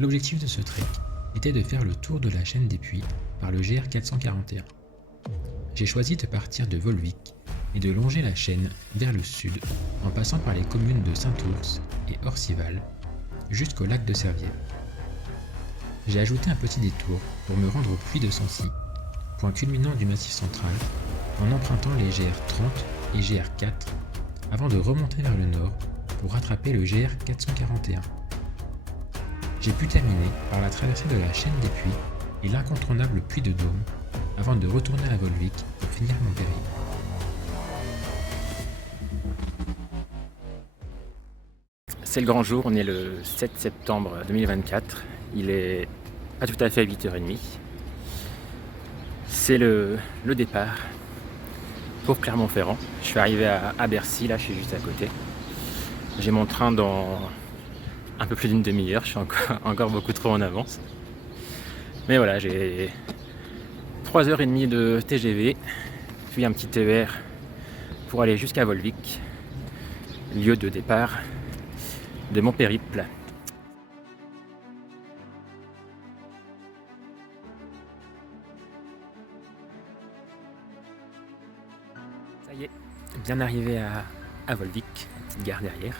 L'objectif de ce trek était de faire le tour de la chaîne des Puys par le GR 441. J'ai choisi de partir de Volvic et de longer la chaîne vers le sud en passant par les communes de Saint-Ours et Orcival jusqu'au lac de Servières. J'ai ajouté un petit détour pour me rendre au puits de Sancy, point culminant du massif central, en empruntant les GR 30 et GR 4 avant de remonter vers le nord pour rattraper le GR 441. J'ai pu terminer par la traversée de la chaîne des Puys et l'incontournable puits de Dôme avant de retourner à Volvic pour finir mon périple. C'est le grand jour, on est le 7 septembre 2024, il est pas tout à fait 8h30. C'est le départ pour Clermont-Ferrand. Je suis arrivé à Bercy, là je suis juste à côté. J'ai mon train dans un peu plus d'une demi-heure, je suis encore beaucoup trop en avance. Mais voilà, j'ai 3h30 de TGV, puis un petit TER pour aller jusqu'à Volvic, lieu de départ de mon périple. Ça y est, bien arrivé à Volvic, la petite gare derrière.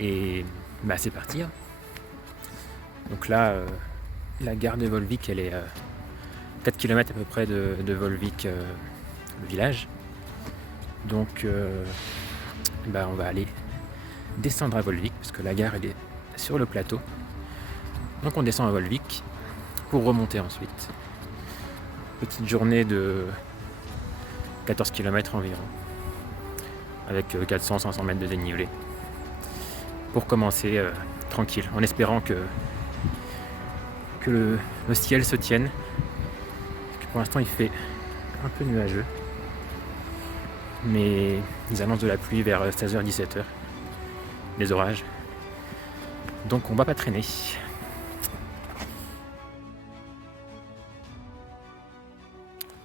Et bah c'est parti. Hein. Donc là, la gare de Volvic, elle est 4 km à peu près de Volvic, le village. Donc on va aller descendre à Volvic, parce que la gare elle est sur le plateau. Donc on descend à Volvic pour remonter ensuite. Petite journée de 14 km environ, avec 400-500 mètres de dénivelé. Pour commencer tranquille, en espérant que le ciel se tienne. Parce que pour l'instant il fait un peu nuageux. Mais ils annoncent de la pluie vers 16h-17h. Les orages. Donc on va pas traîner.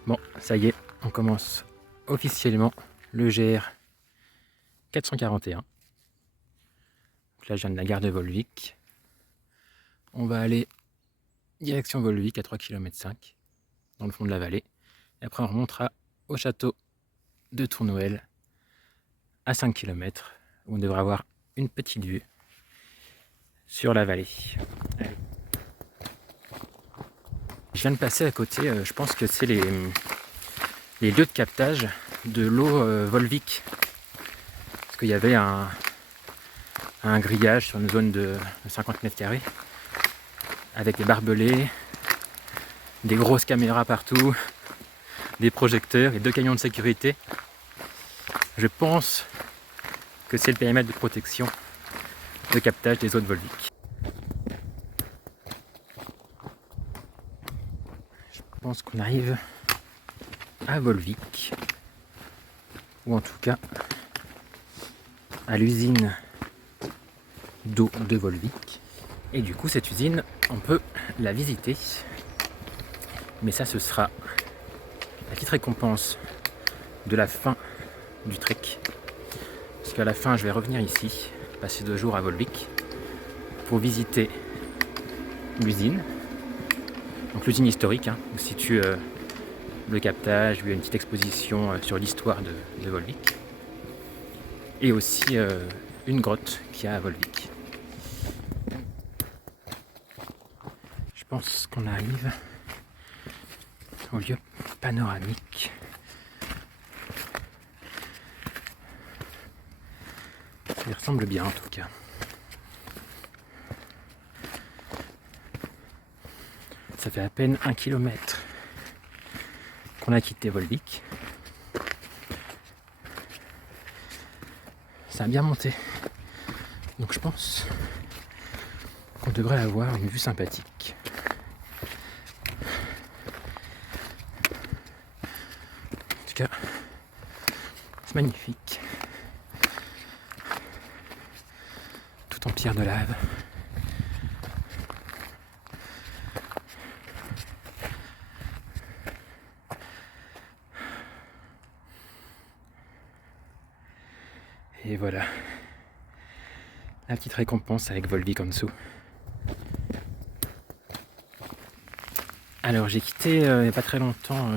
Bon, ça y est, on commence officiellement le GR 441. Donc là je viens de la gare de Volvic. On va aller direction Volvic à 3,5 km dans le fond de la vallée. Et après on remontera au château de Tournoël à 5 km où on devra avoir une petite vue sur la vallée. Allez. Je viens de passer à côté, je pense que c'est les lieux de captage de l'eau Volvic. Parce qu'il y avait un grillage sur une zone de 50 mètres carrés avec des barbelés, des grosses caméras partout, des projecteurs et 2 camions de sécurité. Je pense que c'est le périmètre de protection de captage des eaux de Volvic. Je pense qu'on arrive à Volvic, ou en tout cas à l'usine d'eau de Volvic. Et du coup cette usine, on peut la visiter. Mais ça, ce sera la petite récompense de la fin du trek. Parce qu'à la fin, je vais revenir ici, passer 2 jours à Volvic, pour visiter l'usine. Donc l'usine historique, hein, où se situe le captage, où il y a une petite exposition sur l'histoire de Volvic. Et aussi une grotte qu'il y a à Volvic. Je pense qu'on arrive au lieu panoramique. Ça y ressemble bien en tout cas. Ça fait à peine 1 km qu'on a quitté Volvic. Ça a bien monté. Donc je pense qu'on devrait avoir une vue sympathique. En tout cas, c'est magnifique. Tout en pierre de lave. Et voilà, la petite récompense avec Volvic en dessous. Alors j'ai quitté il n'y a pas très longtemps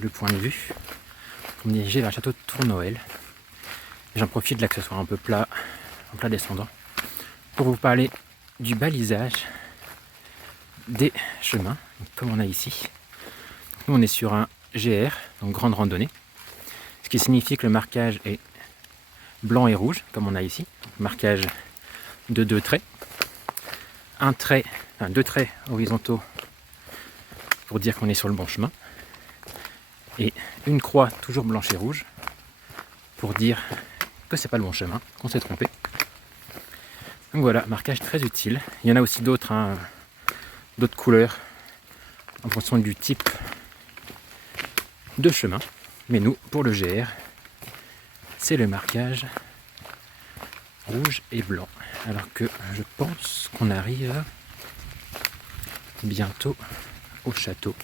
le point de vue pour me diriger vers le château de Tournoël. J'en profite là que ce soit un peu plat, en plat descendant, pour vous parler du balisage des chemins, comme on a ici. Nous on est sur un GR, donc grande randonnée, ce qui signifie que le marquage est blanc et rouge, comme on a ici. Marquage de 2 traits. Deux traits horizontaux pour dire qu'on est sur le bon chemin. Et une croix toujours blanche et rouge pour dire que c'est pas le bon chemin, qu'on s'est trompé. Donc voilà, marquage très utile. Il y en a aussi d'autres, d'autres couleurs en fonction du type de chemin. Mais nous, pour le GR, c'est le marquage rouge et blanc. Alors que je pense qu'on arrive bientôt au château.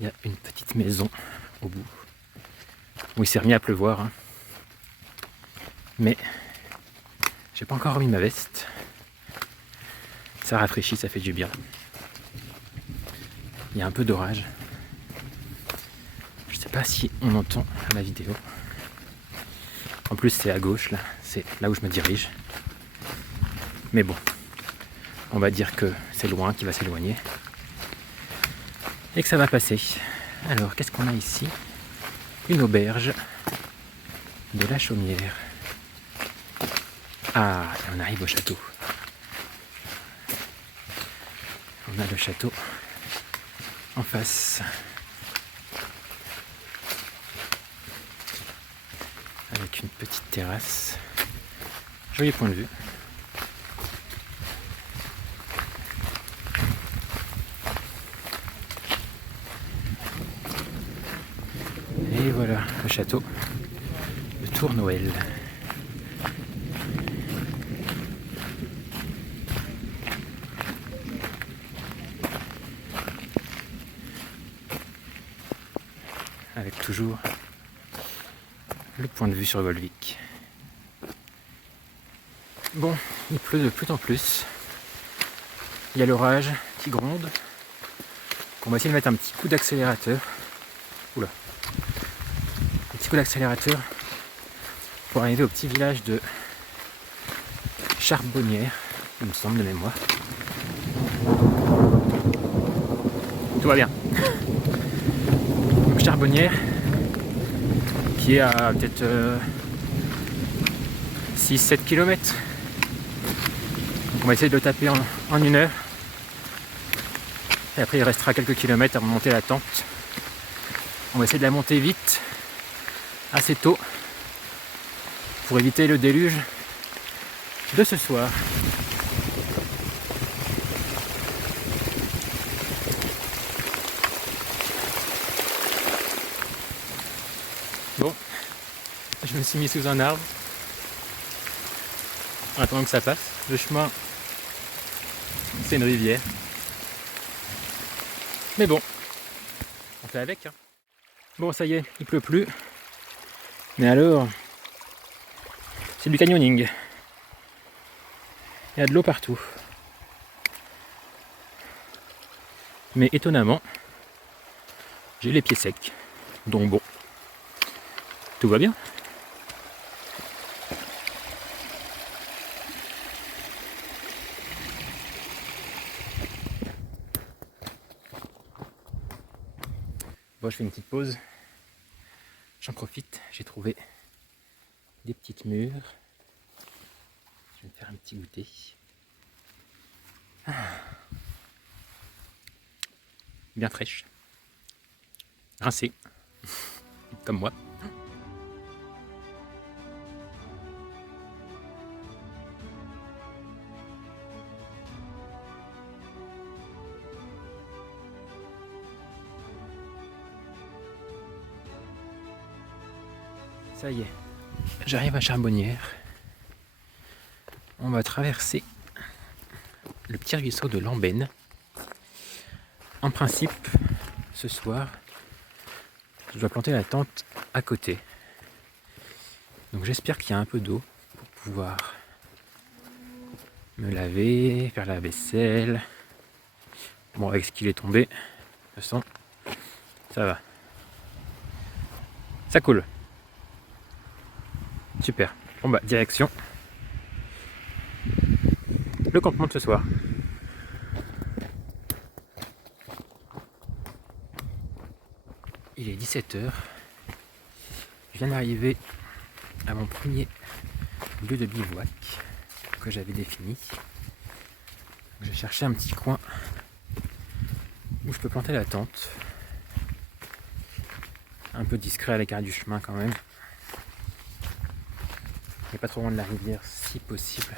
Il y a une petite maison au bout. Où il s'est remis à pleuvoir. Mais j'ai pas encore remis ma veste. Ça rafraîchit, ça fait du bien. Il y a un peu d'orage. Je sais pas si on entend à la vidéo. En plus c'est à gauche là, c'est là où je me dirige. Mais bon, on va dire que c'est loin, qu'il va s'éloigner. Et que ça va passer. Alors qu'est-ce qu'on a ici? Une auberge de la Chaumière. Ah, et on arrive au château. On a le château en face. Avec une petite terrasse. Joli point de vue. Et voilà le château de Tournoël. Avec toujours le point de vue sur Volvic. Bon, il pleut de plus en plus. Il y a l'orage qui gronde. On va essayer de mettre un petit coup d'accélérateur. Oula. Un petit coup d'accélérateur pour arriver au petit village de Charbonnières, il me semble de mémoire. Tout va bien. Donc Charbonnières, qui est à peut-être 6-7 km. On va essayer de le taper en 1 heure. Et après il restera quelques kilomètres à monter la tente. On va essayer de la monter vite, assez tôt, pour éviter le déluge de ce soir. Bon, je me suis mis sous un arbre en attendant que ça passe. Le chemin, c'est une rivière. Mais bon, on fait avec. Hein. Bon, ça y est, il pleut plus. Mais alors, c'est du canyoning. Il y a de l'eau partout. Mais étonnamment, j'ai les pieds secs. Donc bon, tout va bien. Bon, je fais une petite pause. J'en profite, j'ai trouvé des petites mûres. Je vais me faire un petit goûter. Bien fraîche. Rincée. Comme moi. Ça y est, j'arrive à Charbonnières. On va traverser le petit ruisseau de Lambaine. En principe, ce soir, je dois planter la tente à côté. Donc j'espère qu'il y a un peu d'eau pour pouvoir me laver, faire la vaisselle, Bon, avec ce qu'il est tombé, de toute façon, ça va. Ça coule. Super. Bon bah, direction le campement de ce soir. Il est 17h. Je viens d'arriver à mon premier lieu de bivouac que j'avais défini. Je cherchais un petit coin où je peux planter la tente. Un peu discret à l'écart du chemin quand même. Et pas trop loin de la rivière si possible.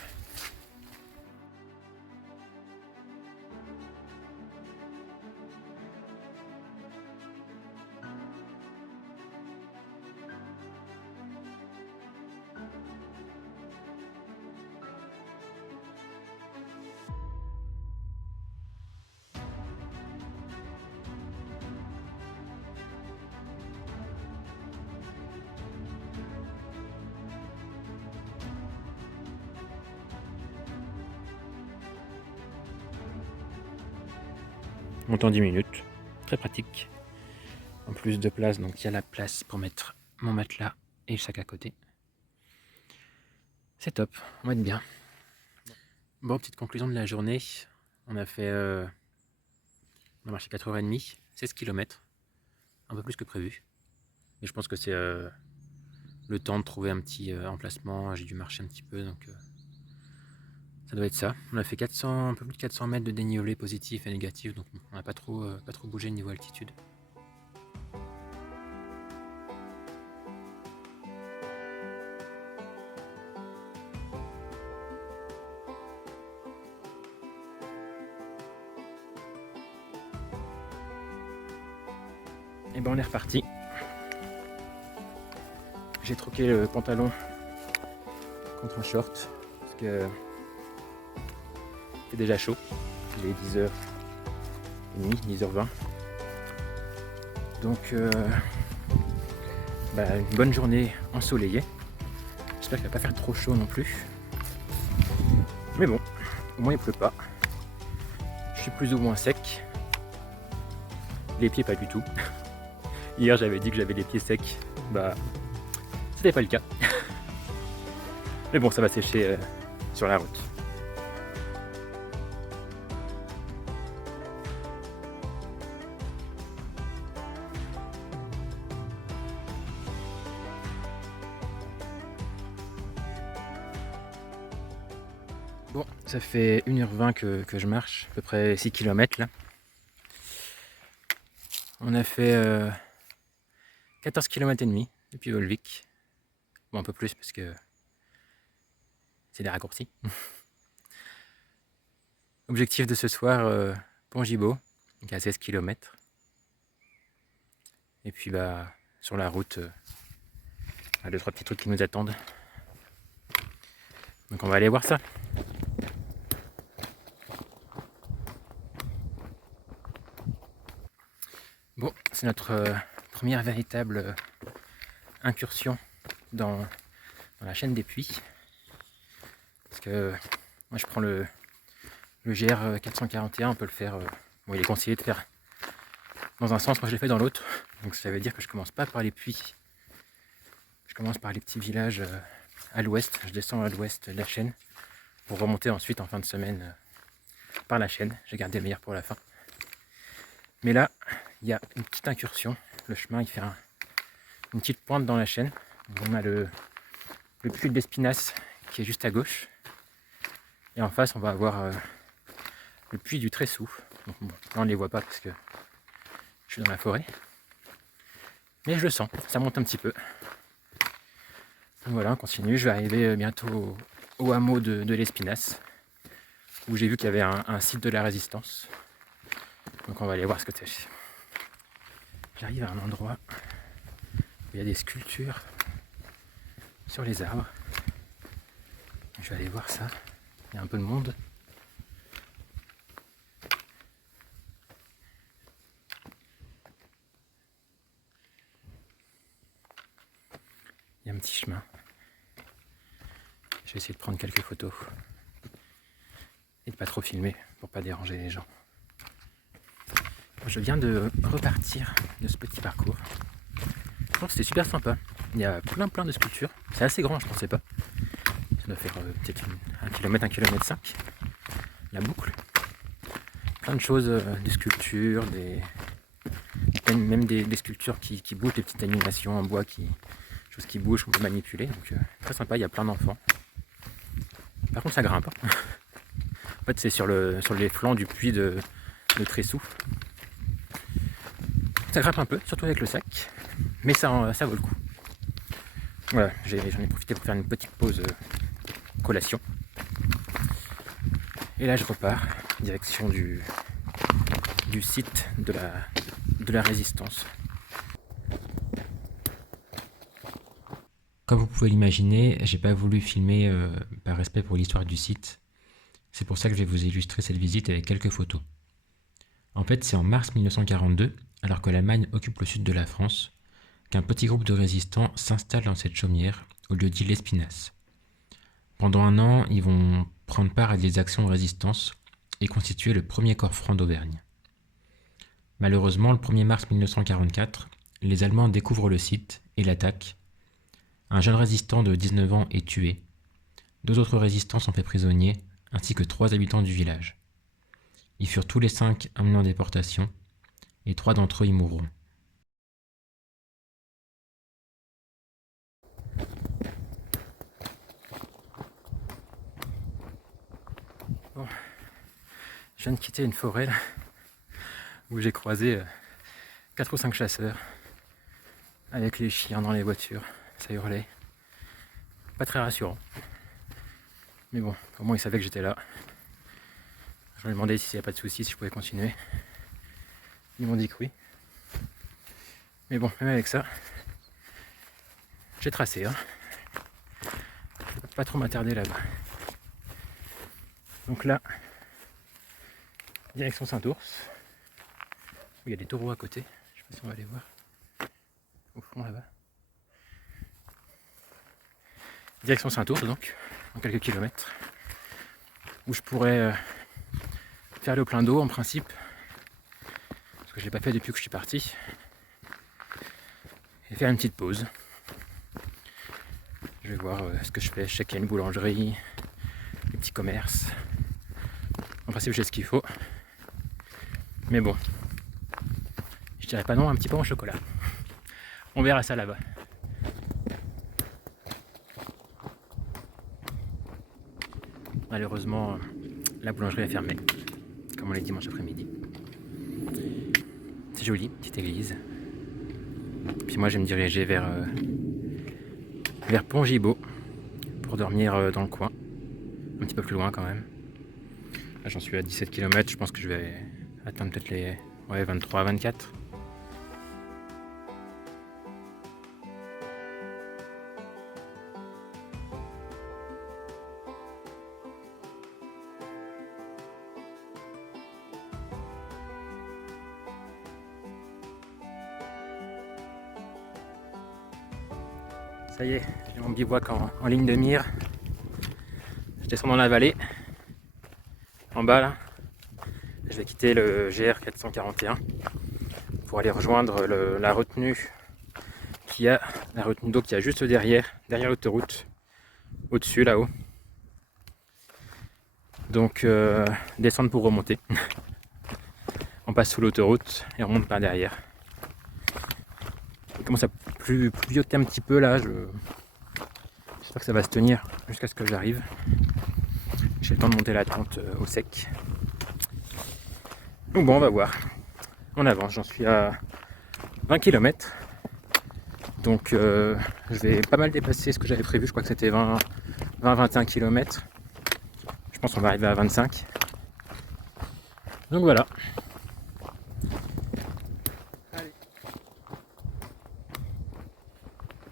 Mon temps 10 minutes, très pratique. En plus de place, donc il y a la place pour mettre mon matelas et le sac à côté. C'est top, on va être bien. Bon, petite conclusion de la journée. On a fait, on a marché 4h30, 16 km, un peu plus que prévu. Et je pense que c'est le temps de trouver un petit emplacement. J'ai dû marcher un petit peu, donc ça doit être ça. On a fait 400, un peu plus de 400 mètres de dénivelé positif et négatif, donc on n'a pas trop bougé niveau altitude. Et ben on est reparti. J'ai troqué le pantalon contre un short parce que c'est déjà chaud. Il est 10h30, 10h20. Donc une bonne journée ensoleillée. J'espère qu'il va pas faire trop chaud non plus. Mais bon, au moins il pleut pas. Je suis plus ou moins sec. Les pieds pas du tout. Hier j'avais dit que j'avais les pieds secs. Bah c'était pas le cas. Mais bon, ça va sécher sur la route. Bon, ça fait 1h20 que je marche, à peu près 6 km là. On a fait 14 km et demi depuis Volvic. Bon, un peu plus parce que c'est des raccourcis. Objectif de ce soir, Pont-Gibaud, donc à 16 km. Et puis sur la route, 2-3 petits trucs qui nous attendent. Donc on va aller voir ça. Bon, c'est notre première véritable incursion dans la chaîne des puits. Parce que moi je prends le GR 441, on peut le faire. Bon, il est conseillé de faire dans un sens, moi je l'ai fait dans l'autre. Donc ça veut dire que je commence pas par les puits. Je commence par les petits villages à l'ouest. Je descends à l'ouest de la chaîne pour remonter ensuite en fin de semaine par la chaîne. J'ai gardé le meilleur pour la fin. Mais là, il y a une petite incursion. Le chemin, il fait une petite pointe dans la chaîne. On a le puits de l'Espinasse qui est juste à gauche. Et en face, on va avoir le puits du Tressou. Donc, bon, là, on ne les voit pas parce que je suis dans la forêt. Mais je le sens, ça monte un petit peu. Donc voilà, on continue. Je vais arriver bientôt au hameau de l'Espinasse, où j'ai vu qu'il y avait un site de la résistance. Donc on va aller voir ce que c'est. J'arrive à un endroit où il y a des sculptures sur les arbres. Je vais aller voir ça. Il y a un peu de monde. Il y a un petit chemin. Je vais essayer de prendre quelques photos et de pas trop filmer pour pas déranger les gens. Je viens de repartir de ce petit parcours. Je trouve que c'était super sympa. Il y a plein de sculptures. C'est assez grand, je pensais pas. Ça doit faire peut-être 1 km, 1 km 5. La boucle. Plein de choses, des sculptures, même des sculptures qui bougent, des petites animations en bois, choses qui bougent, qu'on peut manipuler. Donc très sympa, il y a plein d'enfants. Par contre ça grimpe. En fait c'est sur les flancs du puits de Tressou. Ça grimpe un peu, surtout avec le sac, mais ça vaut le coup. Voilà, j'en ai profité pour faire une petite pause collation. Et là je repars, direction du site de la Résistance. Comme vous pouvez l'imaginer, j'ai pas voulu filmer par respect pour l'histoire du site. C'est pour ça que je vais vous illustrer cette visite avec quelques photos. En fait, c'est en mars 1942, alors que l'Allemagne occupe le sud de la France, qu'un petit groupe de résistants s'installe dans cette chaumière, au lieu-dit l'Espinasse. Pendant 1 an, ils vont prendre part à des actions de résistance et constituer le premier corps franc d'Auvergne. Malheureusement, le 1er mars 1944, les Allemands découvrent le site et l'attaquent. Un jeune résistant de 19 ans est tué. 2 autres résistants sont faits prisonniers, ainsi que 3 habitants du village. Ils furent tous les 5 amenés en déportation, et 3 d'entre eux y mourront. Bon, je viens de quitter une forêt là, où j'ai croisé 4 ou 5 chasseurs avec les chiens dans les voitures. Ça hurlait. Pas très rassurant. Mais bon, au moins ils savaient que j'étais là. Je leur ai demandé s'il n'y avait pas de soucis, si je pouvais continuer. Ils m'ont dit que oui. Mais bon, même avec ça, j'ai tracé. Hein. Je peux pas trop m'attarder là-bas. Donc là, direction Saint-Ours. Il y a des taureaux à côté. Je sais pas si on va les voir. Au fond là-bas. Direction Saint-Ours donc, en quelques kilomètres. Où je pourrais faire le plein d'eau en principe. Parce que je l'ai pas fait depuis que je suis parti. Et faire une petite pause. Je vais voir ce que je fais. Je sais qu'il y a une boulangerie, des petits commerces. En principe j'ai ce qu'il faut. Mais bon, je dirais pas non un petit peu en chocolat. On verra ça là-bas. Malheureusement, la boulangerie est fermée, comme on l'a dimanche après-midi. C'est joli, petite église. Puis moi je vais me diriger vers Pont-Gibaud pour dormir dans le coin. Un petit peu plus loin quand même. Là j'en suis à 17 km, je pense que je vais atteindre peut-être les 23, 24. Ça y est, j'ai mon bivouac en ligne de mire. Je descends dans la vallée. En bas là. Je vais quitter le GR 441 pour aller rejoindre la retenue la retenue d'eau qui a juste derrière l'autoroute, au-dessus là-haut. Donc descendre pour remonter. On passe sous l'autoroute et on remonte par derrière. Il commence à pluvioter un petit peu là. J'espère que ça va se tenir jusqu'à ce que j'arrive. J'ai le temps de monter la tente au sec. Donc bon, on va voir. On avance, j'en suis à 20 km. Donc je vais pas mal dépasser ce que j'avais prévu. Je crois que c'était 20-21 km. Je pense qu'on va arriver à 25. Donc voilà.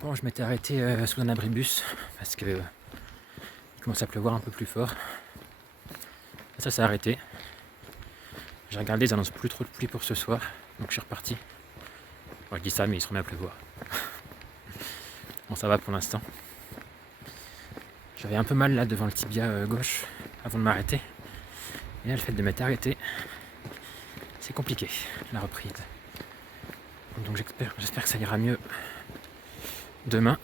Bon, je m'étais arrêté sous un abribus parce que il commence à pleuvoir un peu plus fort. Ça s'est arrêté. J'ai regardé, ils annoncent plus trop de pluie pour ce soir, donc je suis reparti. Bon, je dis ça, mais il se remet à pleuvoir. Bon, ça va pour l'instant. J'avais un peu mal là devant le tibia gauche avant de m'arrêter. Et là, le fait de m'être arrêté, c'est compliqué la reprise. Donc j'espère que ça ira mieux demain.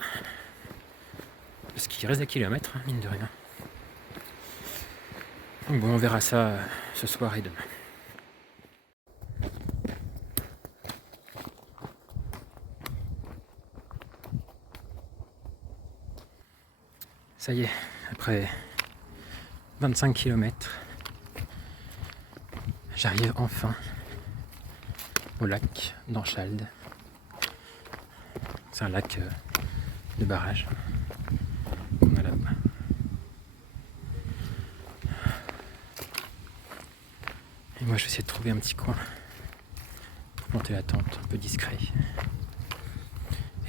Parce qu'il reste des kilomètres, hein, mine de rien. Donc bon, on verra ça ce soir et demain. Ça y est, après 25 km, j'arrive enfin au lac d'Anchald. C'est un lac de barrage qu'on a là-bas. Et moi je vais essayer de trouver un petit coin pour planter la tente, un peu discret.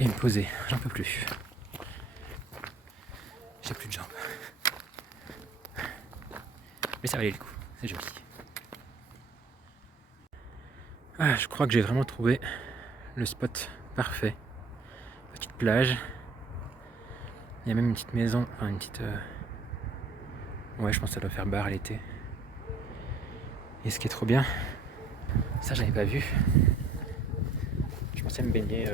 Et me poser, j'en peux plus. J'ai plus de jambes. Mais ça valait le coup, c'est joli. Ah, je crois que j'ai vraiment trouvé le spot parfait. Petite plage. Il y a même une petite maison, enfin une petite... Ouais, je pense que ça doit faire bar l'été. Et ce qui est trop bien, ça j'avais pas vu. Je pensais me baigner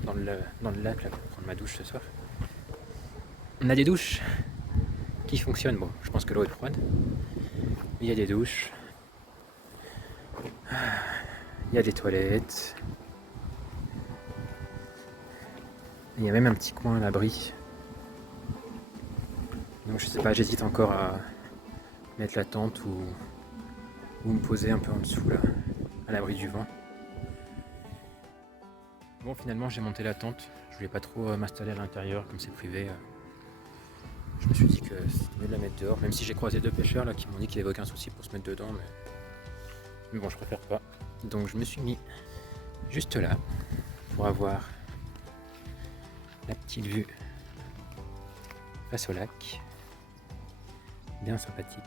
dans le lac là, pour prendre ma douche ce soir. On a des douches qui fonctionnent. Bon, je pense que l'eau est froide. Il y a des douches. Il y a des toilettes. Il y a même un petit coin à l'abri. Donc je sais pas, j'hésite encore à mettre la tente ou me poser un peu en dessous là, à l'abri du vent. Bon, finalement j'ai monté la tente. Je voulais pas trop m'installer à l'intérieur comme c'est privé. Je me suis dit que c'était mieux de la mettre dehors, même si j'ai croisé 2 pêcheurs là qui m'ont dit qu'il n'y avait aucun souci pour se mettre dedans, mais bon, je préfère pas. Donc je me suis mis juste là pour avoir la petite vue face au lac, bien sympathique.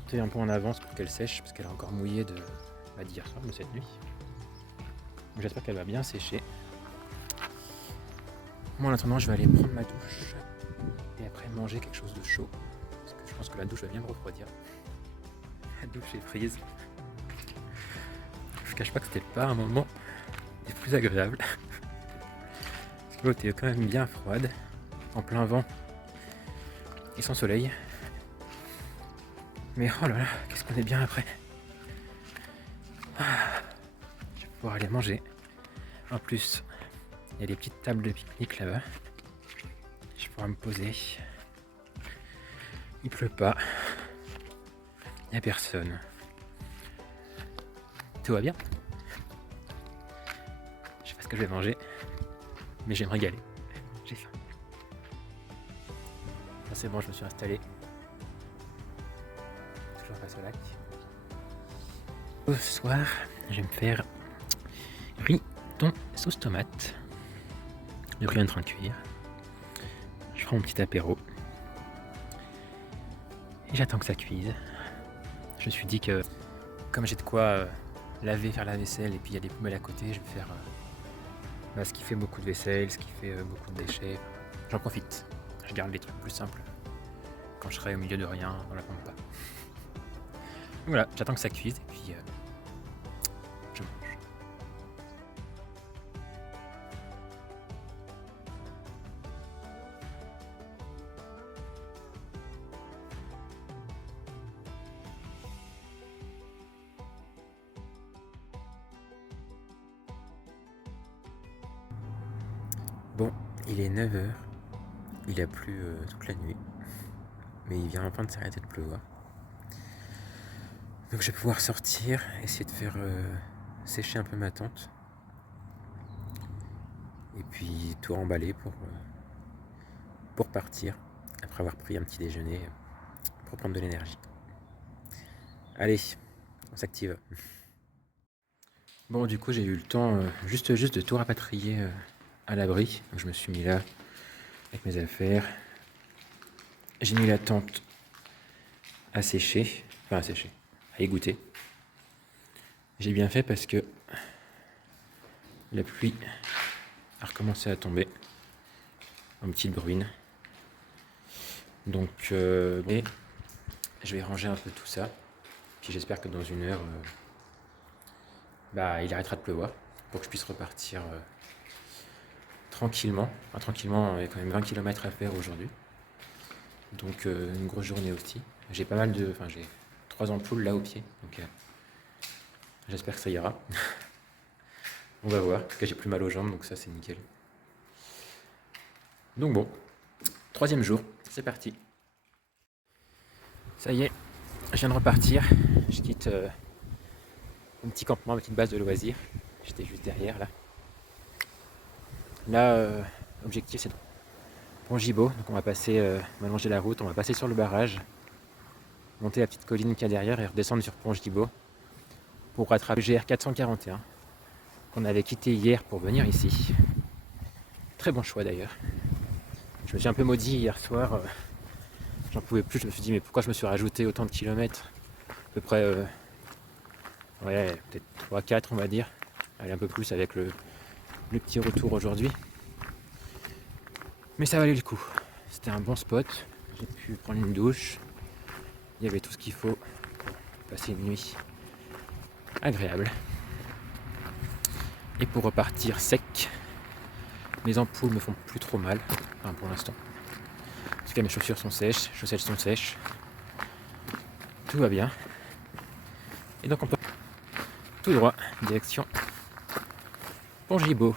J'étais un peu en avance pour qu'elle sèche parce qu'elle est encore mouillée d'hier soir, de cette nuit. Donc j'espère qu'elle va bien sécher. Moi en attendant je vais aller prendre ma douche et après manger quelque chose de chaud parce que je pense que la douche va bien me refroidir. La douche est prise. Je cache pas que c'était pas un moment des plus agréables parce que l'eau était quand même bien froide, en plein vent et sans soleil. Mais oh là là, qu'est-ce qu'on est bien après. Je vais pouvoir aller manger. En plus, il y a des petites tables de pique-nique là-bas. Je pourrais me poser. Il pleut pas. Il n'y a personne. Tout va bien. Je sais pas ce que je vais manger, mais je vais me régaler. J'ai faim. Ah, c'est bon, je me suis installé. Toujours face au lac. Ce soir, je vais me faire riz, thon, sauce tomate. Le riz est en train de cuire. Je prends mon petit apéro. Et j'attends que ça cuise. Je me suis dit que comme j'ai de quoi laver, faire la vaisselle et puis il y a des poubelles à côté, je vais faire ce qui fait beaucoup de vaisselle, ce qui fait beaucoup de déchets. J'en profite. Je garde les trucs plus simples quand je serai au milieu de rien dans la pampa. Voilà, j'attends que ça cuise et puis je mange. Bon, il est 9h. Il a plu toute la nuit. Mais il vient enfin de s'arrêter de pleuvoir. Donc je vais pouvoir sortir, essayer de faire sécher un peu ma tente. Et puis tout remballer pour partir. Après avoir pris un petit déjeuner pour prendre de l'énergie. Allez, on s'active. Bon, du coup, j'ai eu le temps juste de tout rapatrier à l'abri. Donc je me suis mis là avec mes affaires. J'ai mis la tente à sécher, à égoutter. J'ai bien fait parce que la pluie a recommencé à tomber en petite bruine. Donc je vais ranger un peu tout ça. Puis j'espère que dans une heure, il arrêtera de pleuvoir pour que je puisse repartir tranquillement. Enfin, tranquillement, il y a quand même 20 km à faire aujourd'hui. Donc une grosse journée aussi. J'ai pas mal de... Enfin, j'ai 3 ampoules là au pied. Donc j'espère que ça ira. On va voir. En tout cas, j'ai plus mal aux jambes, donc ça, c'est nickel. Donc bon, 3e jour, c'est parti. Ça y est, je viens de repartir. Je quitte mon petit campement, ma petite base de loisirs. J'étais juste derrière là. Là, l'objectif c'est Pont Gibaud. Donc on va passer, on va longer la route, on va passer sur le barrage, monter la petite colline qu'il y a derrière et redescendre sur Pont Gibaud pour rattraper le GR 441 qu'on avait quitté hier pour venir ici. Très bon choix d'ailleurs. Je me suis un peu maudit hier soir. J'en pouvais plus, je me suis dit mais pourquoi je me suis rajouté autant de kilomètres, à peu près ouais, peut-être 3-4 on va dire, allez un peu plus avec le petit retour aujourd'hui, mais ça valait le coup. C'était un bon spot, j'ai pu prendre une douche, il y avait tout ce qu'il faut pour passer une nuit agréable. Et pour repartir sec, mes ampoules me font plus trop mal, enfin pour l'instant. En tout cas mes chaussures sont sèches, chaussettes sont sèches, tout va bien. Et donc on peut tout droit, direction Pont Gibaud.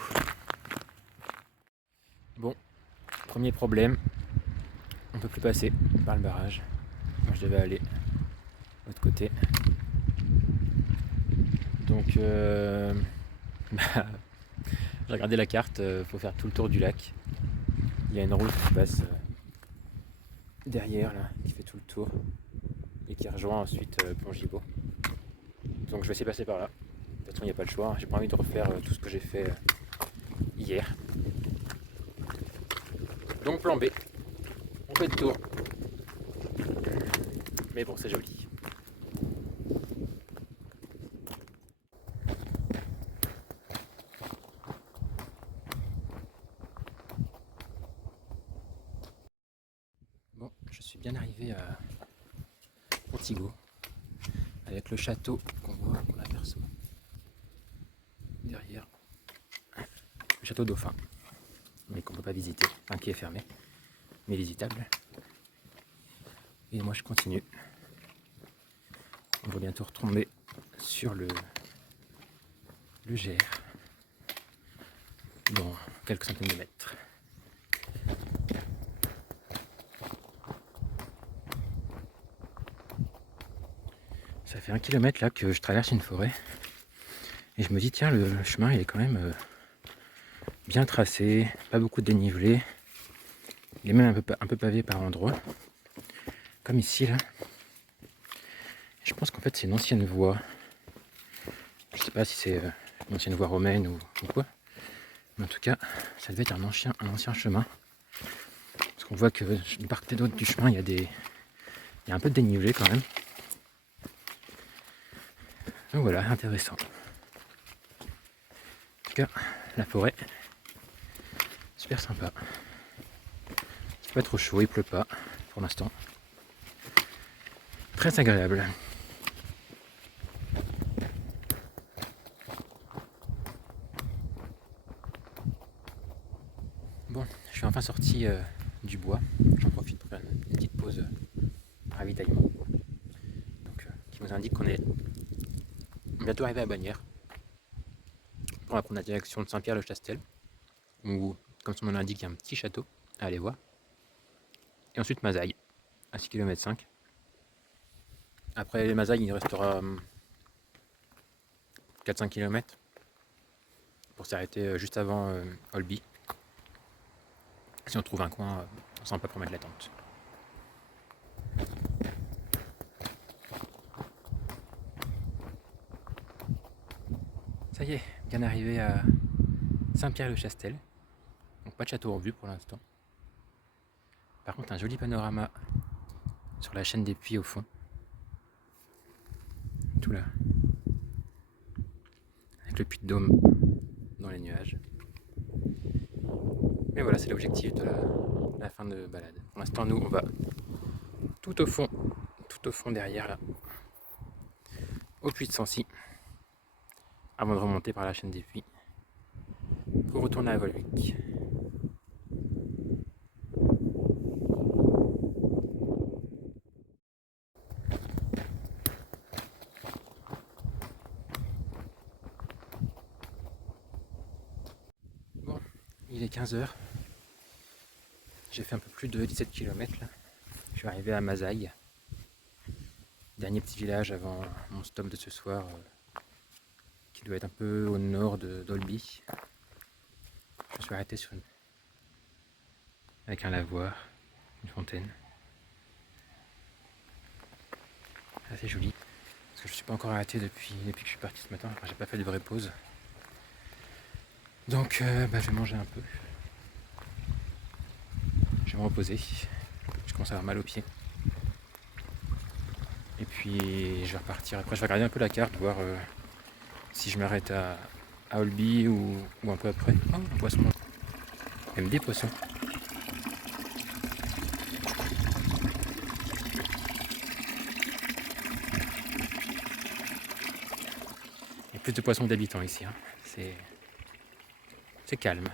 Bon, premier problème, on peut plus passer par le barrage. Moi je devais aller de l'autre côté. Donc j'ai regardé la carte, faut faire tout le tour du lac. Il y a une route qui passe derrière là, qui fait tout le tour et qui rejoint ensuite Pont Gibaud. Donc je vais essayer de passer par là. De toute façon il n'y a pas le choix, j'ai pas envie de refaire tout ce que j'ai fait hier. Donc plan B, on fait le tour. Mais bon, c'est joli. Bon, je suis bien arrivé à Pontigo, avec le château qu'on aperçoit derrière. Le château Dauphin, mais qu'on ne peut pas visiter, enfin qui est fermé, mais visitable. Et moi je continue. On va bientôt retomber sur le GR dans quelques centaines de mètres. Ça fait 1 kilomètre là que je traverse une forêt et je me dis tiens le chemin il est quand même bien tracé, pas beaucoup de dénivelé, il est même un peu pavé par endroits, comme ici là. Je pense qu'en fait c'est une ancienne voie, je sais pas si c'est une ancienne voie romaine ou quoi, mais en tout cas ça devait être un ancien chemin, parce qu'on voit que d'une part et d'autre du chemin il y a un peu de dénivelé quand même. Donc voilà, intéressant. En tout cas, la forêt, super sympa. C'est pas trop chaud, il pleut pas pour l'instant. Très agréable. Bon, je suis enfin sorti du bois. J'en profite pour faire une petite pause ravitaillement. Donc, qui nous indique qu'on est bientôt arrivé à Bagnères. On va prendre la direction de Saint-Pierre-le-Chastel, où, comme son nom l'indique, il y a un petit château à aller voir. Et ensuite Mazaille, à 6,5 km. Après Mazaille, il restera 4-5 km pour s'arrêter juste avant Olby. Si on trouve un coin sympa pour mettre la tente. Ça y est, bien arrivé à Saint-Pierre-le-Chastel. Donc pas de château en vue pour l'instant. Par contre un joli panorama sur la chaîne des Puys au fond. Tout là. Avec le Puy de Dôme dans les nuages. Mais voilà, c'est l'objectif de la fin de balade. Pour l'instant, nous, on va tout au fond derrière là. au puits de Sancy avant de remonter par la chaîne des puits pour retourner à Volvic. Bon, il est 15h. J'ai fait un peu plus de 17 km là. Je suis arrivé à Mazaï, dernier petit village avant mon stop de ce soir, qui doit être un peu au nord d'Olby. Je me suis arrêté avec un lavoir, une fontaine. Assez joli. Parce que je ne suis pas encore arrêté depuis que je suis parti ce matin. Enfin, j'ai pas fait de vraie pause. Donc je vais manger un peu. Je vais me reposer. Je commence à avoir mal aux pieds. Et puis je vais repartir. Après je vais regarder un peu la carte, voir si je m'arrête à Olby ou un peu après. Oh, un poisson. Même des poissons. Il y a plus de poissons que d'habitants ici. Hein. C'est calme.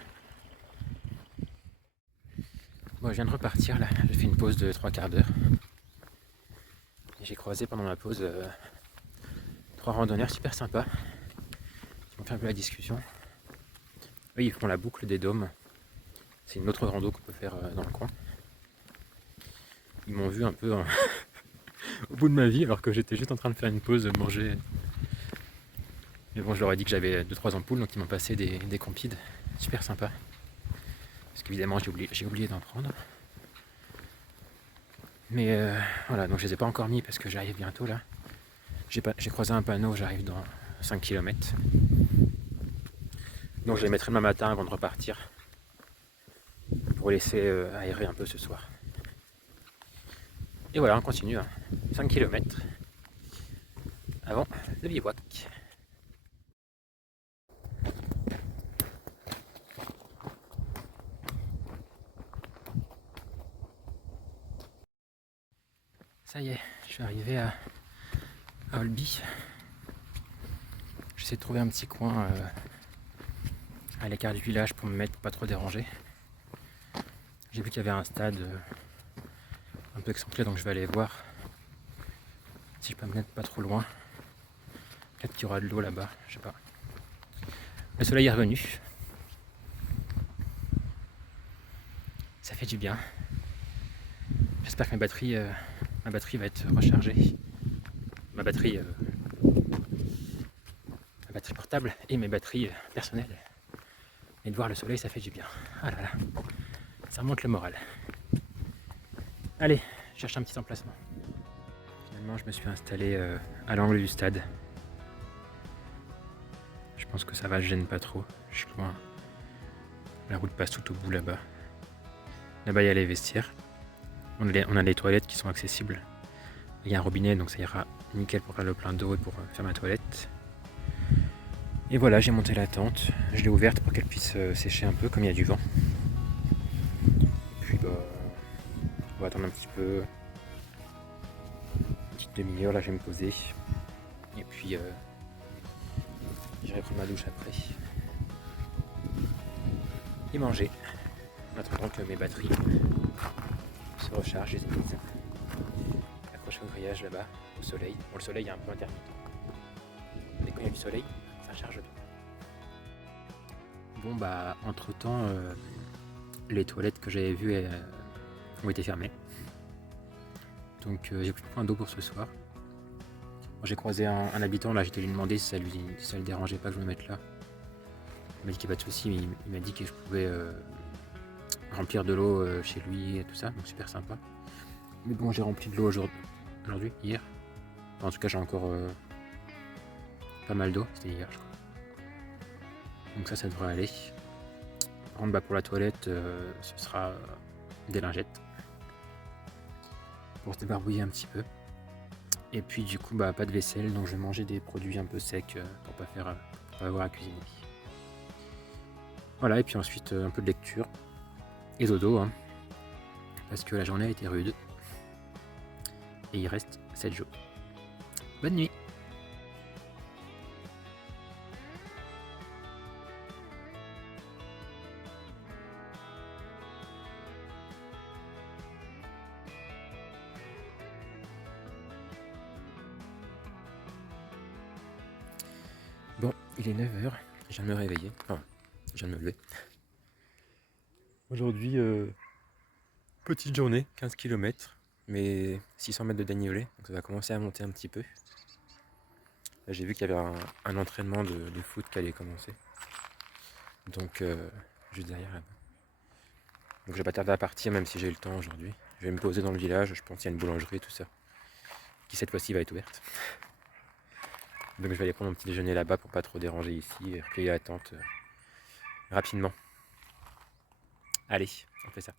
Bon, je viens de repartir là. J'ai fait une pause de 3/4 d'heure. Et j'ai croisé pendant ma pause 3 randonneurs super sympas qui m'ont fait un peu la discussion. Eux, ils font la boucle des dômes. C'est une autre rando qu'on peut faire dans le coin. Ils m'ont vu un peu au bout de ma vie alors que j'étais juste en train de faire une pause, de manger. Mais bon, je leur ai dit que j'avais 2-3 ampoules, donc ils m'ont passé des compides. Super sympa. Parce qu'évidemment, j'ai oublié d'en prendre. Mais voilà, donc je les ai pas encore mis parce que j'arrive bientôt là. J'ai croisé un panneau, j'arrive dans 5 km. Donc je les mettrai demain matin avant de repartir. Pour laisser aérer un peu ce soir. Et voilà, on continue. 5 km avant le bivouac. Ça y est, je suis arrivé à Olby. J'essaie de trouver un petit coin à l'écart du village pour me mettre, pour pas trop déranger. J'ai vu qu'il y avait un stade un peu excentré, donc je vais aller voir si je peux me mettre pas trop loin. Peut-être qu'il y aura de l'eau là-bas, je sais pas. Le soleil est revenu. Ça fait du bien. J'espère que ma batterie va être rechargée. Ma batterie portable et mes batteries personnelles. Et de voir le soleil, ça fait du bien. Ah là là, ça remonte le moral. Allez, je cherche un petit emplacement. Finalement, je me suis installé à l'angle du stade. Je pense que ça va, je gêne pas trop. Je suis loin. La route passe tout au bout là-bas. Là-bas, il y a les vestiaires. On a les toilettes qui sont accessibles. Il y a un robinet, donc ça ira nickel pour faire le plein d'eau et pour faire ma toilette. Et voilà, j'ai monté la tente. Je l'ai ouverte pour qu'elle puisse sécher un peu, comme il y a du vent. Puis on va attendre un petit peu. Une petite demi-heure, là je vais me poser. Et puis j'irai prendre ma douche après. Et manger. En attendant que mes batteries se rechargent, les émises. Accroché au grillage là-bas, au soleil. Bon, le soleil est un peu intermittent. Mais quand il y a du soleil, ça charge bien. Bon bah, entre temps, les toilettes que j'avais vues ont été fermées. Donc j'ai plus de point d'eau pour ce soir. Bon, j'ai croisé un habitant là, j'étais lui demander si ça le dérangeait pas que je me mette là. Il m'a dit qu'il n'y a pas de souci, il m'a dit que je pouvais remplir de l'eau chez lui et tout ça, donc super sympa. Mais bon, j'ai rempli de l'eau aujourd'hui, hier. Enfin, en tout cas, j'ai encore pas mal d'eau, c'était hier je crois. Donc ça devrait aller. Par contre, pour la toilette, ce sera des lingettes. Pour se débarbouiller un petit peu. Et puis du coup, pas de vaisselle, donc je vais manger des produits un peu secs pour pas avoir à cuisiner. Voilà, et puis ensuite un peu de lecture et dodo, hein, parce que la journée a été rude. Et il reste 7 jours. Bonne nuit! Bon, il est 9 h, je viens de me réveiller, enfin, je viens de me lever. Aujourd'hui, petite journée, 15 km, mais 600 mètres de dénivelé, donc ça va commencer à monter un petit peu. Là, j'ai vu qu'il y avait un entraînement de foot qui allait commencer, donc juste derrière là-bas. Donc je vais pas tarder à partir, même si j'ai eu le temps aujourd'hui. Je vais me poser dans le village, je pense qu'il y a une boulangerie et tout ça, qui cette fois-ci va être ouverte. Donc je vais aller prendre mon petit déjeuner là-bas pour pas trop déranger ici et replier la tente rapidement. Allez, on fait ça.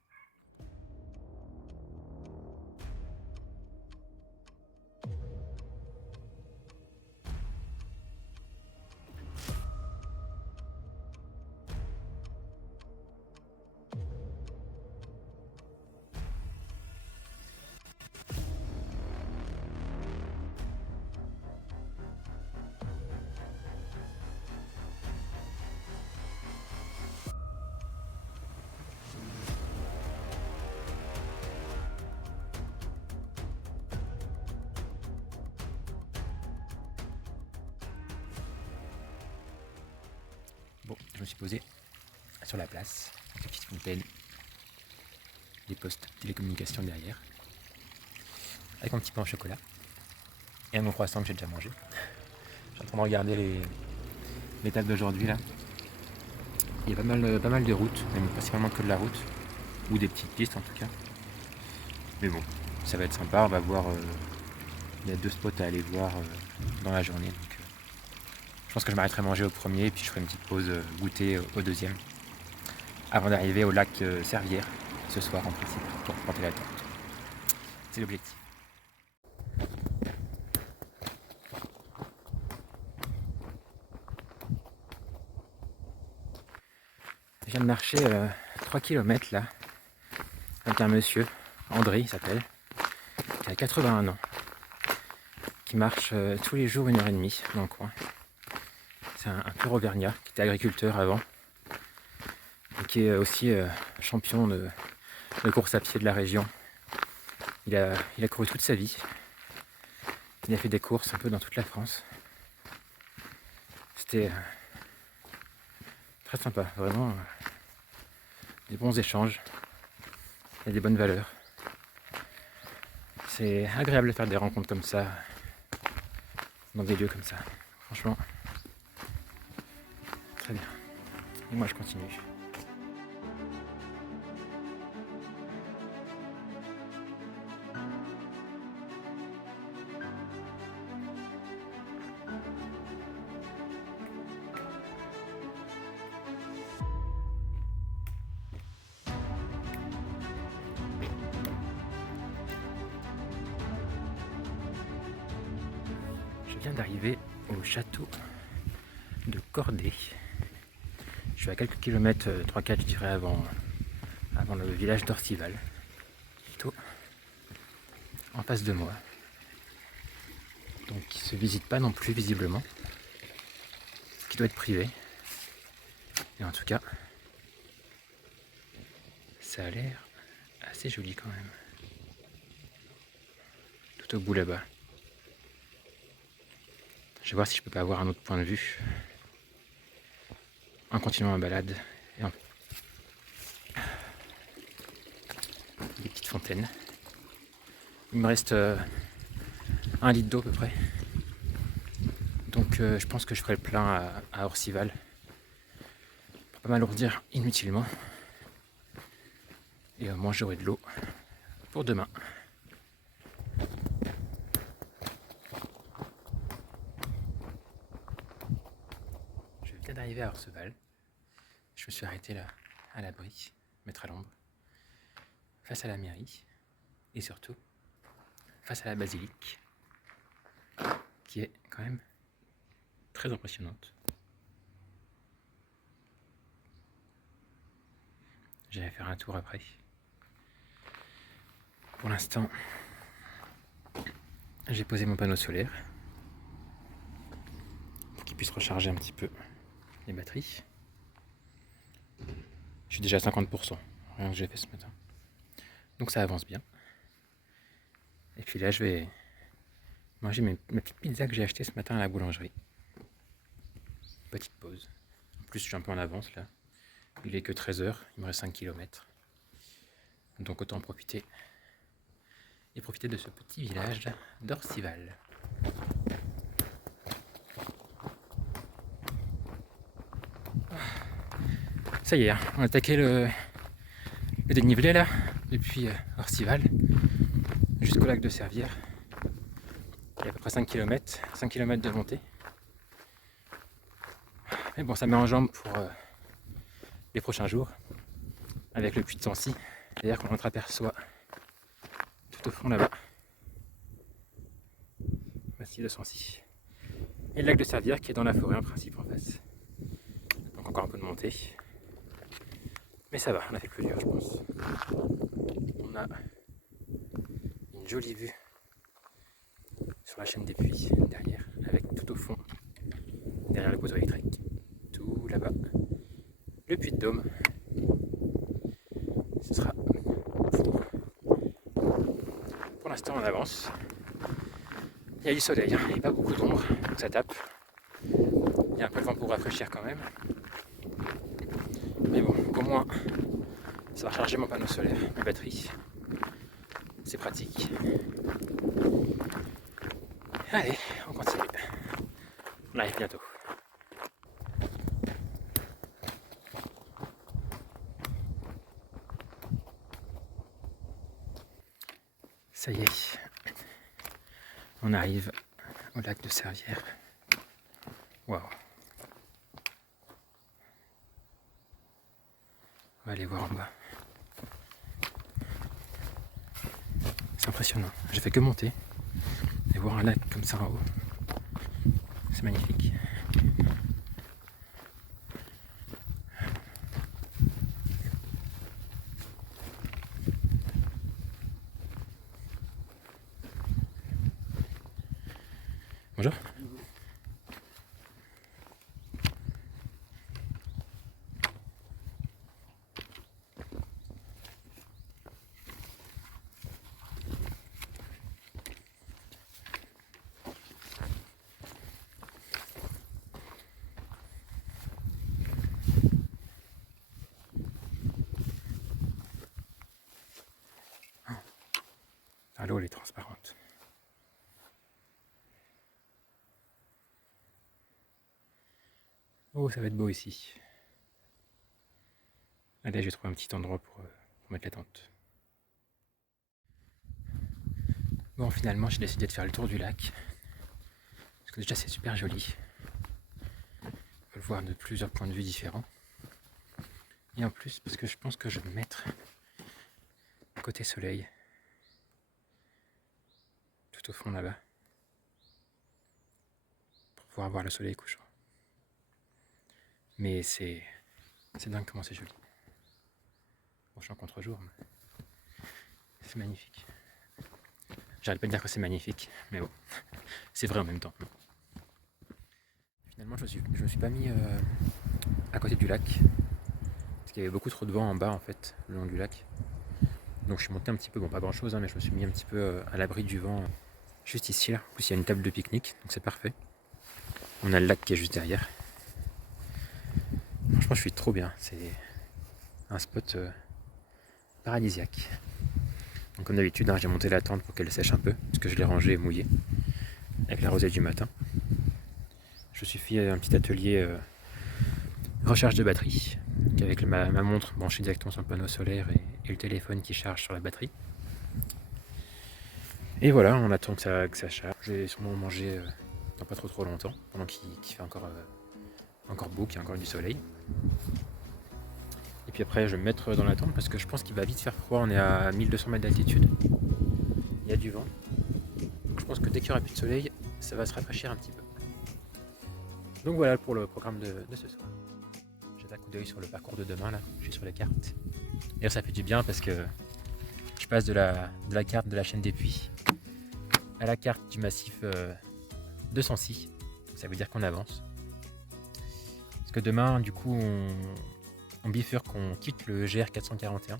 Bon, je me suis posé sur la place, avec la petite fontaine, les postes télécommunications derrière, avec mon petit pain au chocolat et mon croissant que j'ai déjà mangé. Je suis en train de regarder les tables d'aujourd'hui là. Il y a pas mal de routes, même principalement que de la route, ou des petites pistes en tout cas. Mais bon, ça va être sympa, on va voir. Il y a 2 spots à aller voir dans la journée. Donc, je pense que je m'arrêterai manger au premier et puis je ferai une petite pause goûter au deuxième. Avant d'arriver au lac Servière ce soir en principe pour planter la tente. C'est l'objectif. Je viens de marcher 3 km là avec un monsieur, André il s'appelle, qui a 81 ans, qui marche tous les jours 1h30 dans le coin. C'est un pur auvergnat qui était agriculteur avant et qui est aussi champion de course à pied de la région. Il a couru toute sa vie. Il a fait des courses un peu dans toute la France. C'était très sympa, vraiment des bons échanges. Il y a des bonnes valeurs. C'est agréable de faire des rencontres comme ça, dans des lieux comme ça. Franchement, très bien. Et moi je continue. Je viens d'arriver au château de Corday. Je suis à quelques kilomètres, 3-4 je dirais, avant le village d'Orcival. Tout en face de moi. Donc qui se visite pas non plus visiblement. Qui doit être privé. Et en tout cas, ça a l'air assez joli quand même. Tout au bout là-bas. Je vais voir si je peux pas avoir un autre point de vue en continuant ma balade. Et des petites fontaines. Il me reste 1 litre d'eau à peu près. Donc je pense que je ferai le plein à Orcival. Pour pas m'alourdir inutilement. Et au moins j'aurai de l'eau pour demain. Je viens d'arriver à Orcival. Je me suis arrêté là, à l'abri, mettre à l'ombre, face à la mairie, et surtout, face à la basilique, qui est quand même très impressionnante. J'irai faire un tour après. Pour l'instant, j'ai posé mon panneau solaire pour qu'il puisse recharger un petit peu les batteries. Je suis déjà à 50%, rien que j'ai fait ce matin. Donc ça avance bien. Et puis là, je vais manger ma petite pizza que j'ai achetée ce matin à la boulangerie. petite pause. En plus, je suis un peu en avance là. Il est que 13h, il me reste 5 km. Donc autant en profiter. Et profiter de ce petit village d'Orcival. Ça y est, on a attaqué le dénivelé là, depuis Orcival jusqu'au lac de Servières. Il y a à peu près 5 km, 5 km de montée. Mais bon, ça met en jambe pour les prochains jours, avec le puits de Sancy. D'ailleurs, qu'on entreaperçoit tout au fond là-bas. Voici le Sancy. Et le lac de Servières qui est dans la forêt en principe en face. Donc encore un peu de montée. Mais ça va, on a fait le plus dur je pense. On a une jolie vue sur la chaîne des puits derrière, avec tout au fond, derrière le poteau électrique, tout là-bas, le puits de Dôme. Ce sera pour l'instant en avance. Il y a du soleil, il n'y a pas beaucoup d'ombre, donc ça tape. Il y a un peu de vent pour rafraîchir quand même. Mais bon, au moins, ça va recharger mon panneau solaire, ma batterie. C'est pratique. Allez, on continue. On arrive bientôt. Ça y est, on arrive au lac de Servières. Waouh! On va aller voir en bas. C'est impressionnant. J'ai fait que monter et voir un lac comme ça en haut. C'est magnifique. Bonjour. Ah, l'eau elle est transparente. Oh, ça va être beau ici. Allez, j'ai trouvé un petit endroit pour mettre la tente. Bon, finalement, j'ai décidé de faire le tour du lac. Parce que déjà, c'est super joli. On peut le voir de plusieurs points de vue différents. Et en plus, parce que je pense que je vais me mettre côté soleil. Tout au fond là-bas. Pour pouvoir voir le soleil couchant. Mais c'est dingue comment c'est joli. Bon, je suis en contre-jour, mais c'est magnifique. J'arrête pas de dire que c'est magnifique, mais bon, c'est vrai en même temps. Finalement, je me suis pas mis à côté du lac, parce qu'il y avait beaucoup trop de vent en bas en fait, le long du lac. Donc je suis monté un petit peu, bon pas grand chose, hein, mais je me suis mis un petit peu à l'abri du vent, juste ici là. En plus il y a une table de pique-nique, donc c'est parfait. On a le lac qui est juste derrière. Franchement, je suis trop bien, c'est un spot paradisiaque. Donc comme d'habitude, hein, j'ai monté la tente pour qu'elle sèche un peu, parce que je l'ai rangée et mouillée, avec la rosée du matin. Je me suis fait un petit atelier recharge de batterie, avec ma montre branchée directement sur le panneau solaire et le téléphone qui charge sur la batterie. Et voilà, on attend que ça charge. Je vais sûrement manger dans pas trop longtemps, pendant qu'il fait encore beau, qu'il y a encore du soleil. Et puis après, je vais me mettre dans la tente parce que je pense qu'il va vite faire froid. On est à 1200 mètres d'altitude. Il y a du vent. Donc je pense que dès qu'il n'y aura plus de soleil, ça va se rafraîchir un petit peu. Donc voilà pour le programme de ce soir. J'ai un coup d'œil sur le parcours de demain là. Je suis sur les cartes. D'ailleurs, ça fait du bien parce que je passe de la carte de la chaîne des puits à la carte du massif de Sancy. Ça veut dire qu'on avance. Parce que demain, du coup, on bifurque, on quitte le GR 441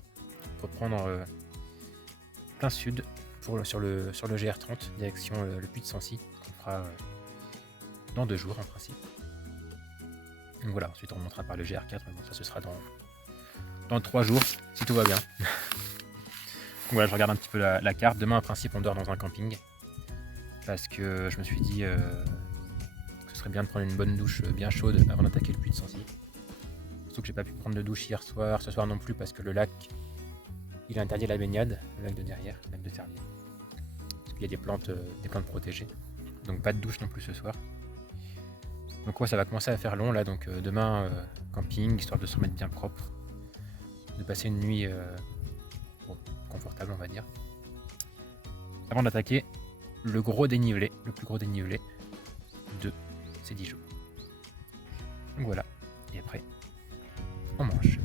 pour prendre plein sud sur le GR 30, direction le puits de Sancy, qu'on fera dans 2 jours en principe. Donc voilà, ensuite on remontera par le GR4, mais bon, ça ce sera dans 3 jours, si tout va bien. Donc voilà, je regarde un petit peu la carte. Demain, en principe, on dort dans un camping. Parce que je me suis dit que ce serait bien de prendre une bonne douche bien chaude avant d'attaquer le puits de Sancy. Surtout que j'ai pas pu prendre de douche hier soir, ce soir non plus, parce que le lac, il a interdit la baignade, le lac de derrière, le lac de Servier. Parce qu'il y a des plantes protégées. Donc pas de douche non plus ce soir. Donc ouais, ça va commencer à faire long là, donc demain camping, histoire de se remettre bien propre, de passer une nuit confortable on va dire, avant d'attaquer le gros dénivelé, le plus gros dénivelé de ces 10 jours. Donc voilà, et après on mange.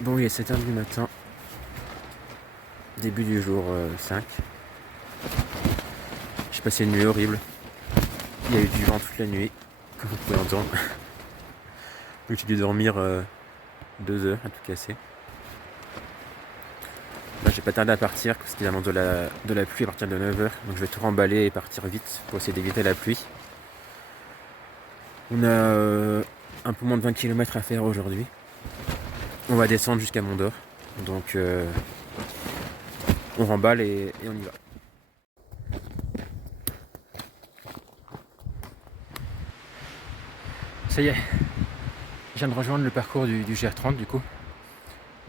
Bon, il est 7h du matin, début du jour 5. J'ai passé une nuit horrible. Il y a eu du vent toute la nuit, comme vous pouvez entendre. J'ai dû dormir 2 heures à tout casser. Là, j'ai pas tardé à partir parce qu'il annonce de la pluie à partir de 9h. Donc je vais tout remballer et partir vite pour essayer d'éviter la pluie. On a un peu moins de 20 km à faire aujourd'hui. On va descendre jusqu'à Mont-d'Or. Donc on remballe et on y va. Ça y est, je viens de rejoindre le parcours du GR30 du coup.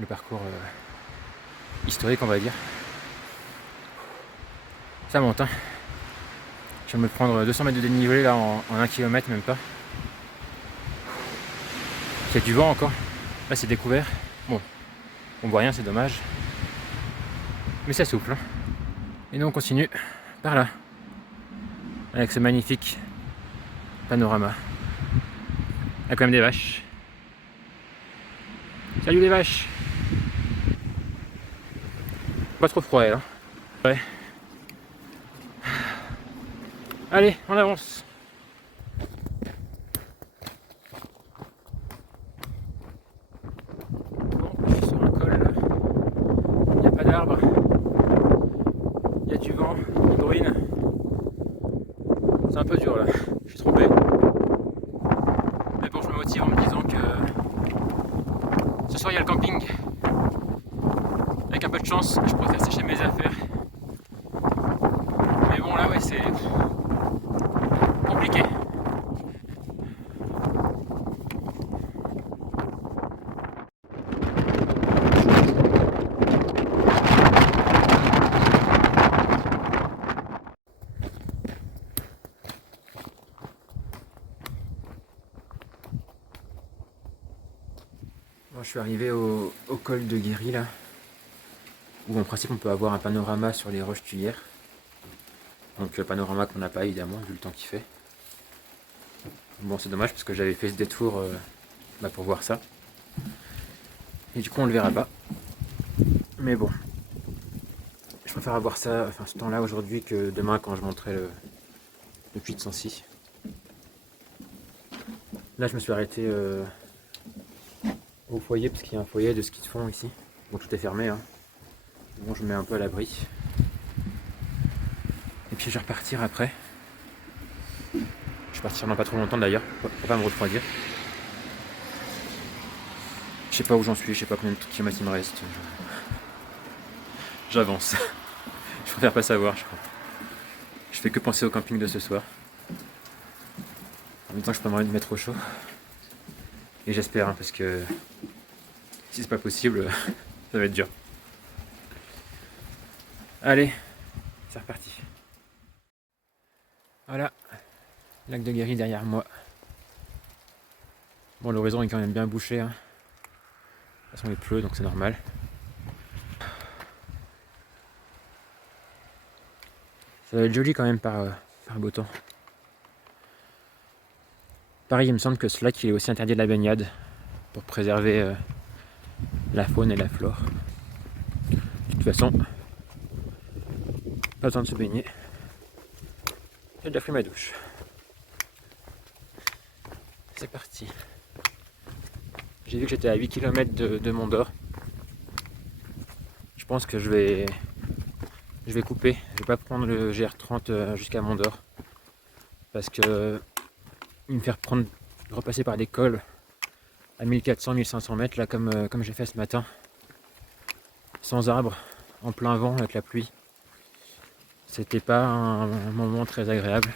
Le parcours historique on va dire. Ça monte hein. Je viens de me prendre 200 mètres de dénivelé là en 1 km même pas. Il y a du vent encore. Là c'est découvert. Bon, on voit rien, c'est dommage. Mais ça souffle. Hein. Et nous on continue par là. Avec ce magnifique panorama. Il y a quand même des vaches. Salut les vaches. Pas trop froid là. Ouais. Allez, on avance. Bon, je suis sur un col là. Il n'y a pas d'arbres. Il y a du vent, il bruine. C'est un peu dur là. Je suis trompé. Mais bon, je me motive en me disant que ce soir il y a le camping. Avec un peu de chance, je pourrais faire sécher mes affaires. Mais bon là ouais c'est compliqué. Bon, je suis arrivé au col de Guéry là, où en principe on peut avoir un panorama sur les roches tuyères. Donc le panorama qu'on n'a pas évidemment vu le temps qu'il fait. Bon c'est dommage parce que j'avais fait ce détour pour voir ça. Et du coup on le verra pas. Mais bon. Je préfère avoir ça, enfin ce temps là aujourd'hui que demain quand je monterai le puits de Sancy. Là je me suis arrêté au foyer parce qu'il y a un foyer de ski de fond ici. Bon tout est fermé hein. Bon je me mets un peu à l'abri. Et puis je vais repartir après. Je vais partir dans pas trop longtemps d'ailleurs, pour pas me refroidir. Je sais pas où j'en suis, je sais pas combien de kilomètres il me reste. J'avance. Je préfère pas savoir je crois. Je fais que penser au camping de ce soir. En même temps je peux me mettre au chaud. Et j'espère hein, parce que si c'est pas possible, ça va être dur. Allez, c'est reparti. Voilà, lac de Guéry derrière moi. Bon, l'horizon est quand même bien bouché. Hein. De toute façon, il pleut, donc c'est normal. Ça va être joli quand même par beau temps. Pareil, il me semble que ce lac il est aussi interdit de la baignade pour préserver la faune et la flore. De toute façon, pas besoin de se baigner. J'ai déjà pris ma douche. c'est parti. J'ai vu que j'étais à 8 km de Mont-d'Or. Je pense que je vais couper. Je vais pas prendre le GR30 jusqu'à Mont-d'Or. Parce que me faire repasser par des cols à 1400-1500 mètres, là, comme j'ai fait ce matin, sans arbre, en plein vent avec la pluie. C'était pas un moment très agréable.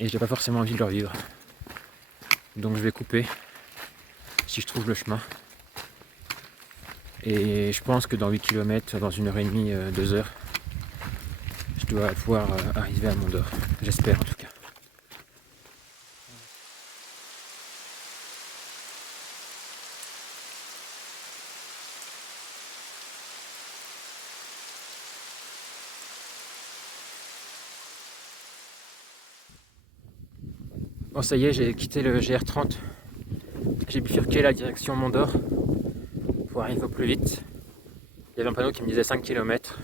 Et j'ai pas forcément envie de le revivre. Donc je vais couper si je trouve le chemin. Et je pense que dans 8 km, dans 1h30, 2 heures, je dois pouvoir arriver à Mont-d'Or. J'espère en tout cas. Bon, ça y est, j'ai quitté le GR30. J'ai bifurqué la direction Mont-d'Or pour arriver au plus vite. Il y avait un panneau qui me disait 5 km.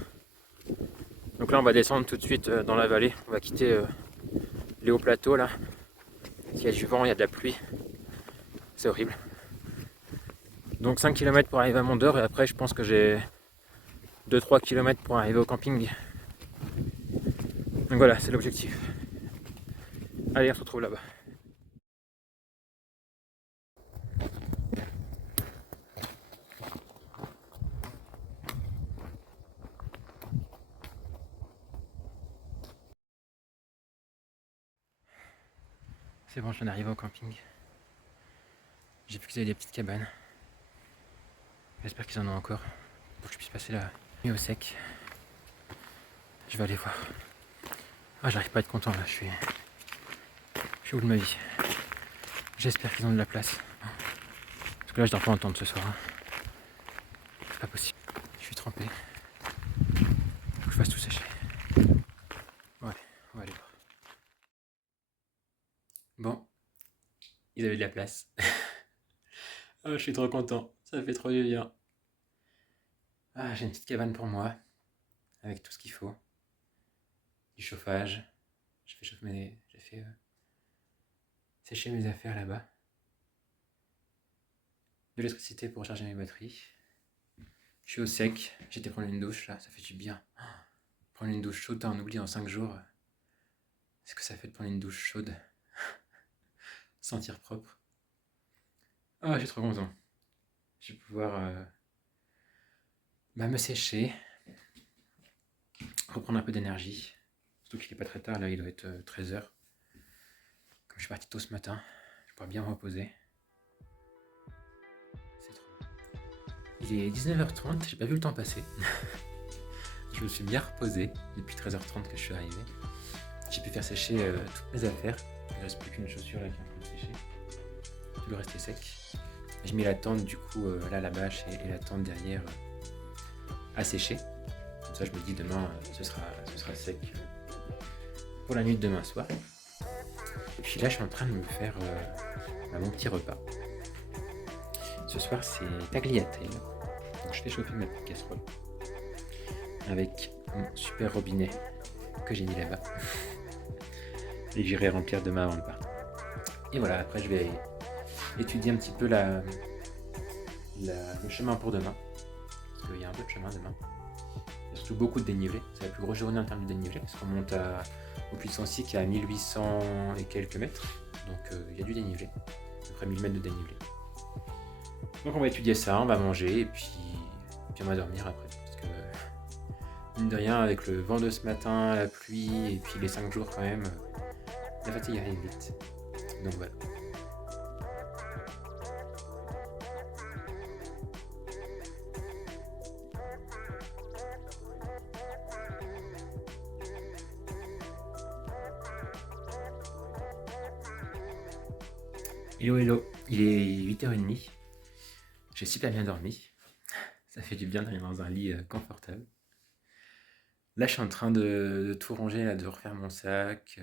Donc là, on va descendre tout de suite dans la vallée. On va quitter les hauts plateaux là. Il y a du vent, il y a de la pluie. C'est horrible. Donc 5 km pour arriver à Mont-d'Or et après, je pense que j'ai 2-3 km pour arriver au camping. Donc voilà, c'est l'objectif. Allez, on se retrouve là-bas. C'est bon, je viens d'arriver au camping. J'ai vu qu'ils avaient des petites cabanes. J'espère qu'ils en ont encore pour que je puisse passer la nuit au sec. Je vais aller voir. Ah, j'arrive pas à être content là, je suis au bout de ma vie. J'espère qu'ils ont de la place. Parce que là, je dors pas entendre ce soir. C'est pas possible. Je suis trempé. Faut que je fasse tout sécher. Bon, allez, on va aller voir. Bon, ils avaient de la place. Oh, je suis trop content. Ça fait trop du bien. Ah, j'ai une petite cabane pour moi. Avec tout ce qu'il faut. Du chauffage. J'ai fait sécher mes affaires là-bas. De l'électricité pour recharger mes batteries. Je suis au sec. J'étais prendre une douche là. Ça fait du bien. Prendre une douche chaude, on oublie en 5 jours. C'est ce que ça fait de prendre une douche chaude. Sentir propre. Ah, je suis trop content. Je vais pouvoir me sécher. Reprendre un peu d'énergie. Surtout qu'il n'est pas très tard, là il doit être 13h. Comme je suis parti tôt ce matin, je pourrais bien me reposer. C'est trop bien. Il est 19h30, j'ai pas vu le temps passer. Je me suis bien reposé depuis 13h30 que je suis arrivé. J'ai pu faire sécher toutes mes affaires. Il ne reste plus qu'une chaussure là qui est en train de sécher. Tout le reste est sec. J'ai mis la tente du coup, là la bâche et la tente derrière à sécher. Comme ça je me dis demain ce sera sec pour la nuit de demain soir. Et puis là je suis en train de me faire mon petit repas. Ce soir c'est tagliatelle. Donc je fais chauffer ma petite casserole avec mon super robinet que j'ai mis là-bas et que j'irai remplir demain avant de partir. Et voilà, après je vais étudier un petit peu le chemin pour demain, parce qu'il y a un peu de chemin demain. Il y a surtout beaucoup de dénivelé, c'est la plus grosse journée en termes de dénivelé, parce qu'on monte au Puy de Sancy qui est à 1800 et quelques mètres, donc il y a du dénivelé, à peu près 1000 mètres de dénivelé. Donc on va étudier ça, on va manger, et puis on va dormir après, parce que mine de rien, avec le vent de ce matin, la pluie, et puis les 5 jours quand même, la fatigue arrive vite. Donc voilà. Hello, hello, il est 8h30. J'ai super bien dormi. Ça fait du bien d'arriver dans un lit confortable. Là, je suis en train de tout ranger, là, de refaire mon sac,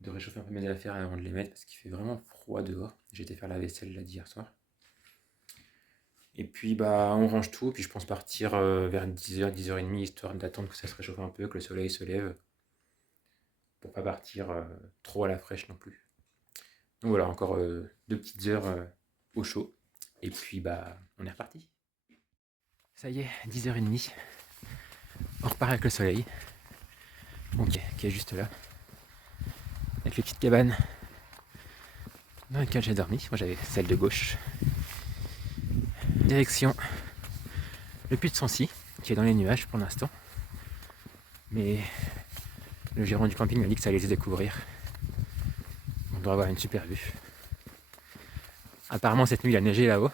de réchauffer un peu mes affaires avant de les mettre parce qu'il fait vraiment froid dehors. J'ai été faire la vaisselle là d'hier soir. Et puis, on range tout. Puis, je pense partir vers 10h, 10h30, histoire d'attendre que ça se réchauffe un peu, que le soleil se lève. Pour pas partir trop à la fraîche non plus. Donc voilà, encore 2 petites heures au chaud. Et puis bah on est reparti. Ça y est, 10h30. On repart avec le soleil. Ok, qui est juste là. Avec les petites cabanes dans lesquelles j'ai dormi. Moi j'avais celle de gauche. Direction le puits de Sancy, qui est dans les nuages pour l'instant. Mais le gérant du camping m'a dit que ça allait les découvrir. On doit avoir une super vue. Apparemment cette nuit il a neigé là-haut.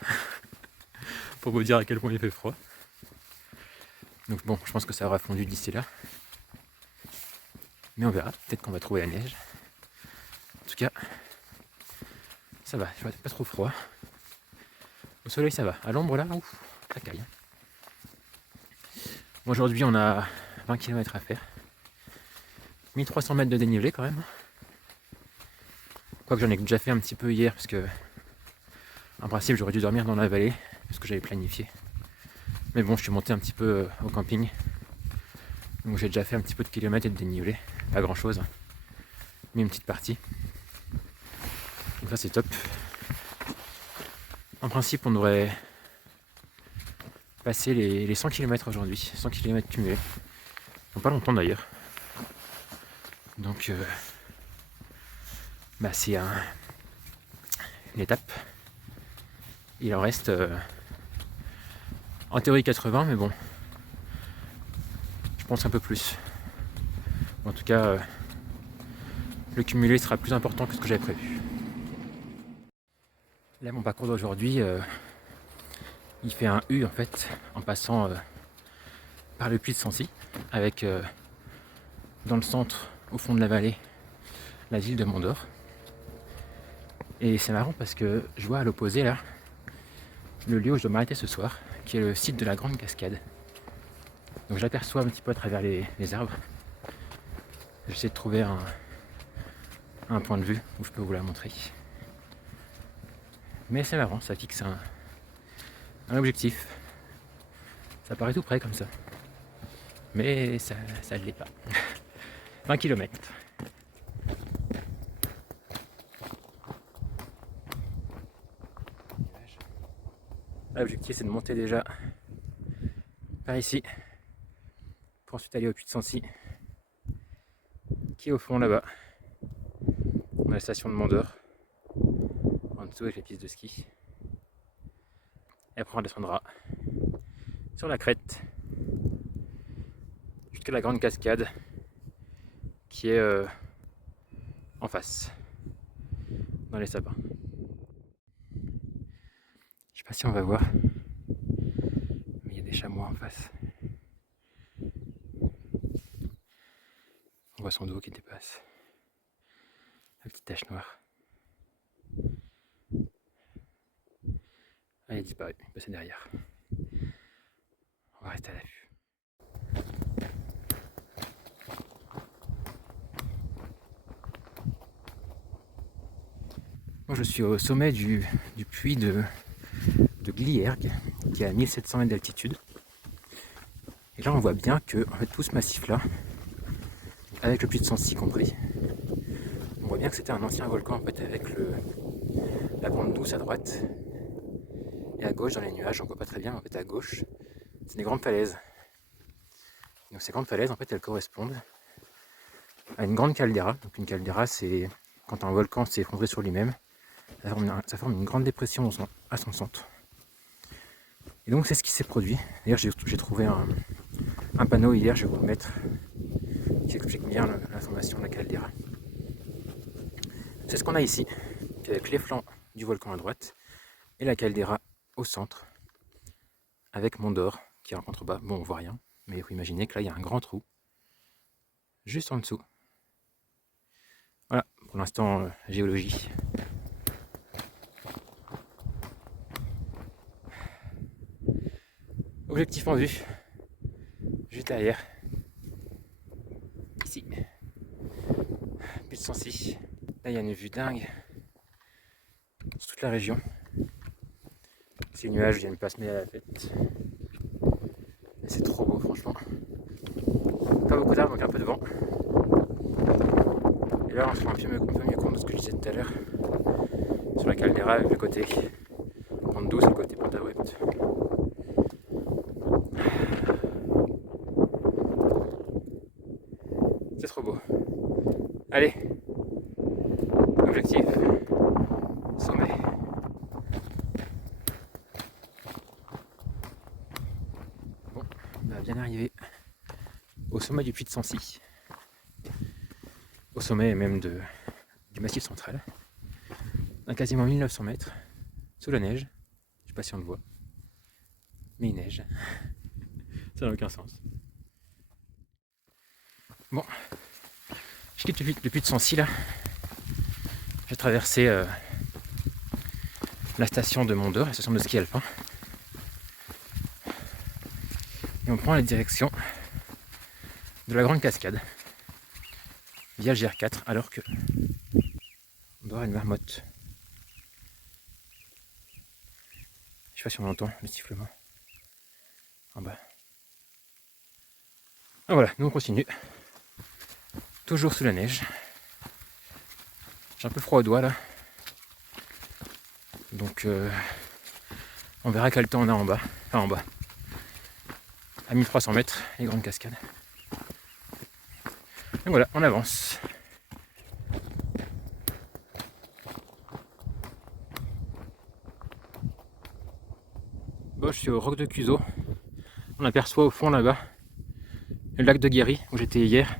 Pour vous dire à quel point il fait froid. Donc bon, je pense que ça aura fondu d'ici là. Mais on verra, peut-être qu'on va trouver la neige. En tout cas, ça va, je vois pas trop froid. Au soleil ça va, à l'ombre là, ouf, ça caille. Bon, aujourd'hui on a 20 km à faire. 1300 mètres de dénivelé quand même. Quoique j'en ai déjà fait un petit peu hier parce que en principe j'aurais dû dormir dans la vallée, parce que j'avais planifié. Mais bon, je suis monté un petit peu au camping. Donc j'ai déjà fait un petit peu de kilomètres et de dénivelé. Pas grand chose, mais une petite partie. Donc ça c'est top. En principe on devrait passer les 100 km aujourd'hui, 100 km cumulés. Dans pas longtemps d'ailleurs. Donc bah c'est une étape. Il en reste en théorie 80, mais bon, je pense un peu plus. En tout cas, le cumulé sera plus important que ce que j'avais prévu. Là, mon parcours d'aujourd'hui, il fait un U en fait, en passant par le puits de Sancy, avec dans le centre, au fond de la vallée, la ville de Mont-d'Or. Et c'est marrant parce que je vois à l'opposé là, le lieu où je dois m'arrêter ce soir, qui est le site de la Grande Cascade. Donc j'aperçois un petit peu à travers les arbres. J'essaie de trouver un point de vue où je peux vous la montrer. Mais c'est marrant, ça fixe un objectif. Ça paraît tout près comme ça. Mais ça ne l'est pas. 20 km. L'objectif c'est de monter déjà par ici pour ensuite aller au puits de Sancy qui est au fond là-bas. On a la station de Mont-d'Or en dessous avec les pistes de ski. Et après on descendra sur la crête jusqu'à la grande cascade qui est en face dans les sapins. Je sais pas si on va voir, mais il y a des chamois en face. On voit son dos qui dépasse. La petite tache noire. Ah, il a disparu, il est passé derrière. On va rester à l'affût. Moi je suis au sommet du puits de Gliergue, qui est à 1700 mètres d'altitude. Et là on voit bien que en fait, tout ce massif là, avec le puits de Sancy compris, on voit bien que c'était un ancien volcan en fait, avec la Grande Douce à droite. Et à gauche dans les nuages, on voit pas très bien, en fait à gauche, c'est des grandes falaises. Donc ces grandes falaises en fait elles correspondent à une grande caldeira. Donc une caldeira c'est quand un volcan s'est effondré sur lui-même, ça forme une grande dépression à son centre. Et donc c'est ce qui s'est produit. D'ailleurs j'ai trouvé un panneau hier, je vais vous le mettre, qui explique bien l'information de la caldeira. C'est ce qu'on a ici, avec les flancs du volcan à droite et la caldeira au centre, avec Mont-d'Or qui est en contrebas. Bon, on voit rien, mais il faut imaginer que là il y a un grand trou juste en dessous. Voilà, pour l'instant, géologie. Objectif en vue, juste derrière, ici, puits de Sancy. Là il y a une vue dingue sur toute la région. Ces nuages viennent pas se mettre à la fête. Et c'est trop beau franchement. Pas beaucoup d'arbres donc un peu de vent. Et là on se rend un peu mieux compte de ce que je disais tout à l'heure sur la caldeira avec le côté Hondo, c'est le côté Punta Wet. C'est trop beau. Allez, objectif, sommet. Bon, on va bien arriver au sommet du Puy de Sancy. Au sommet même du Massif central. À quasiment 1900 mètres, sous la neige. Je sais pas si on le voit. Mais il neige. Ça n'a aucun sens. Bon, je quitte le Puy de Sancy là. J'ai traversé la station de Mont-d'Or, la station de ski alpin. Et on prend la direction de la Grande Cascade via le GR4 alors que on doit avoir une marmotte. Je sais pas si on entend le sifflement en bas. Ah voilà, nous on continue. Toujours sous la neige. J'ai un peu froid aux doigts là. Donc on verra quel temps on a en bas. Enfin en bas. À 1300 mètres, les Grandes Cascades. Donc voilà, on avance. Bon, je suis au Roc de Cuzeau. On aperçoit au fond là-bas le lac de Guéry où j'étais hier.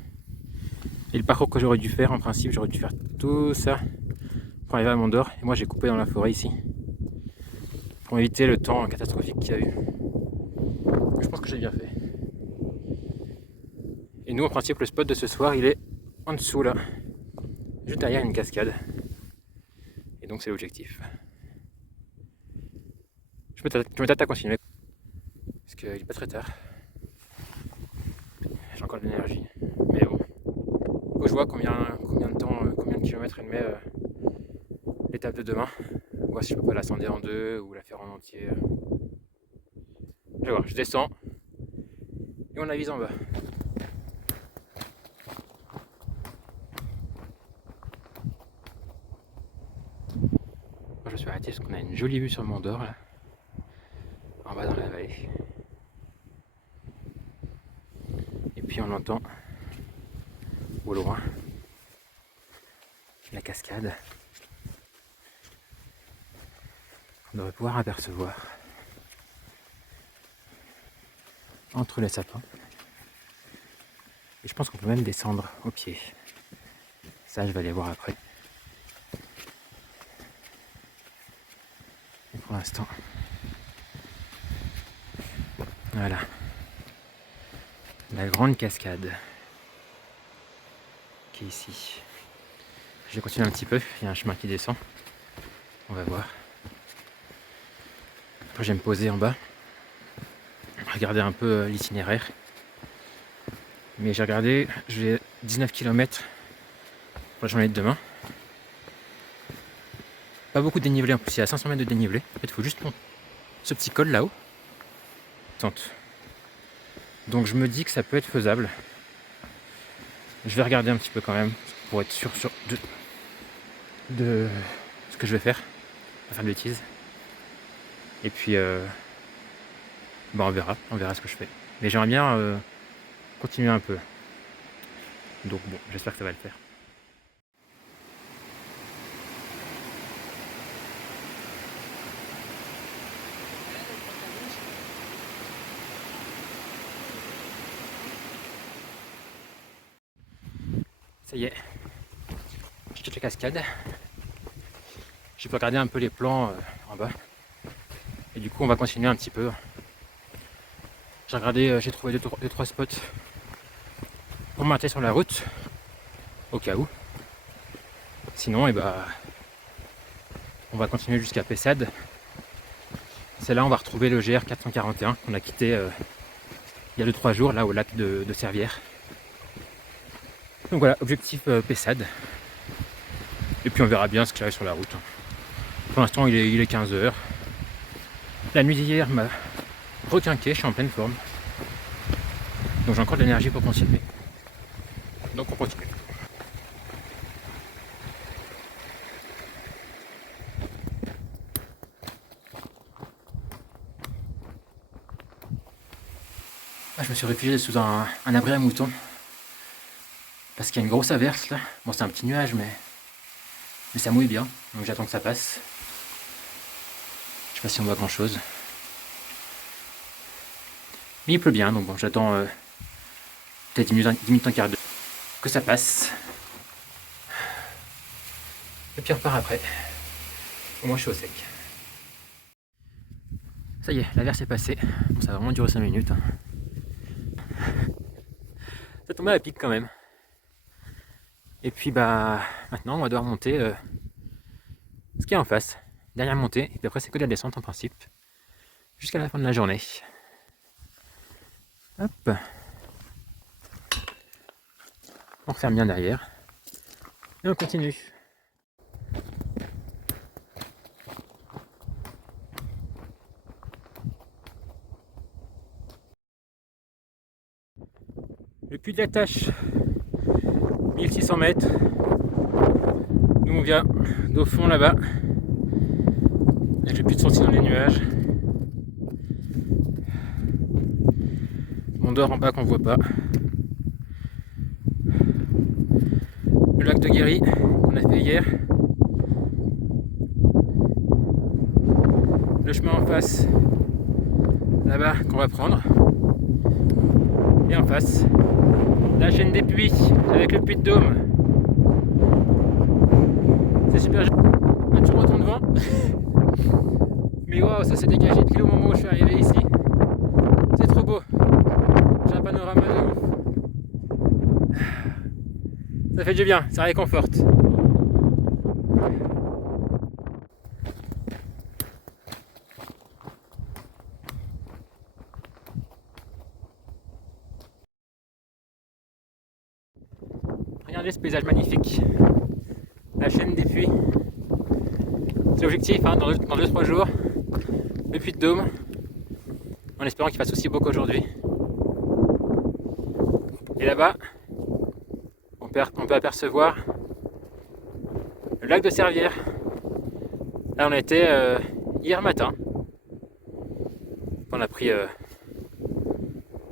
Et le parcours que j'aurais dû faire, en principe, j'aurais dû faire tout ça pour arriver à Mont-d'Or. Et moi j'ai coupé dans la forêt ici. Pour éviter le temps catastrophique qu'il y a eu. Je pense que j'ai bien fait. Et nous en principe le spot de ce soir il est en dessous là. Juste derrière une cascade. Et donc c'est l'objectif. Je me tâte à continuer. Parce qu'il n'est pas très tard. J'ai encore de l'énergie. Mais bon. Faut que je vois combien de temps, combien de kilomètres elle met l'étape de demain. Voir si je peux pas la scinder en deux ou la faire en entier. Je vais voir, je descends. Et on avise en bas. Moi, je suis arrêté parce qu'on a une jolie vue sur Mont-d'Or là. En bas dans la vallée. Et puis on entend au loin la cascade. On devrait pouvoir apercevoir entre les sapins. Et je pense qu'on peut même descendre au pied. Ça, je vais aller voir après. Et pour l'instant, voilà. La grande cascade qui est ici. Je vais continuer un petit peu, il y a un chemin qui descend. On va voir. Après, je vais me poser en bas. Regarder un peu l'itinéraire. Mais j'ai regardé, j'ai 19 km pour la journée de demain. Pas beaucoup de dénivelé en plus, il y a 500 mètres de dénivelé. En fait, il faut juste ce petit col là-haut. Tente. Donc je me dis que ça peut être faisable. Je vais regarder un petit peu quand même pour être sûr de ce que je vais faire. Pas faire de bêtises. Et puis on verra ce que je fais. Mais j'aimerais bien continuer un peu. Donc bon, j'espère que ça va le faire. Ça y est, je quitte la cascade. Je peux regarder un peu les plans en bas. Et du coup on va continuer un petit peu. J'ai regardé, j'ai trouvé 2-3 spots pour m'arrêter sur la route. Au cas où. Sinon on va continuer jusqu'à Pessade. C'est là on va retrouver le GR 441 qu'on a quitté il y a 2-3 jours là au lac de Servières. Donc voilà, objectif Pessade. Et puis on verra bien ce qu'il y a sur la route. Pour l'instant il est 15h. La nuit d'hier m'a requinqué, je suis en pleine forme. Donc j'ai encore de l'énergie pour continuer. Donc on continue. Je me suis réfugié sous un abri à moutons. Parce qu'il y a une grosse averse là. Bon, c'est un petit nuage, mais ça mouille bien. Donc j'attends que ça passe. Je sais pas si on voit grand chose. Mais il pleut bien, donc bon, j'attends peut-être 10 minutes, un quart d'heure que ça passe. Et puis on repart après. Au moins je suis au sec. Ça y est, l'averse est passée. Bon, ça a vraiment duré 5 minutes. Ça tombait à pic quand même. Et puis bah maintenant on va devoir monter ce qui est en face. Dernière montée, et puis après c'est que de la descente en principe. Jusqu'à la fin de la journée. Hop. On referme bien derrière. Et on continue. Le puits de la Tâche, 1600 mètres. Nous on vient d'au fond là-bas. Avec le puits de sortie dans les nuages. Mont d'Or en bas qu'on voit pas. Le lac de Guéry qu'on a fait hier. Le chemin en face, là-bas qu'on va prendre. Et en face, la chaîne des puits avec le puits de Dôme. C'est super joli. Il y a toujours autant de vent. Mais waouh, ça s'est dégagé pile au moment où je suis arrivé ici. C'est trop beau. J'ai un panorama de ouf. Ça fait du bien, ça réconforte. Regardez ce paysage magnifique. La chaîne des puits. C'est l'objectif, hein, dans 2-3 jours. Le puits de Dôme. En espérant qu'il fasse aussi beau qu'aujourd'hui. Et là-bas, on peut apercevoir le lac de Servières. Là on a été hier matin. On a pris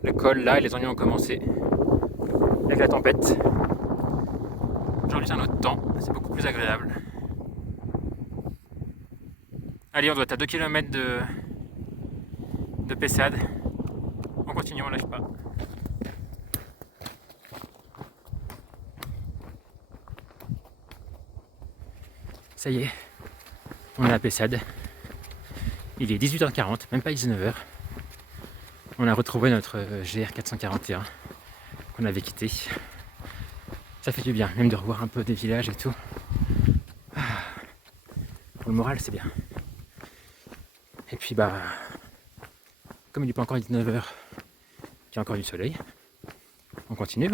le col là et les oignons ont commencé. Avec la tempête. Aujourd'hui c'est un autre temps, c'est beaucoup plus agréable. Allez, on doit être à 2 km de Pessade. On continue, on lâche pas. Ça y est, on est à Pessade. Il est 18h40, même pas 19h. On a retrouvé notre GR 441 qu'on avait quitté. Ça fait du bien, même de revoir un peu des villages et tout. Pour le moral, c'est bien. Et puis bah, comme il n'est pas encore 19h, qu'il y a encore du soleil, on continue.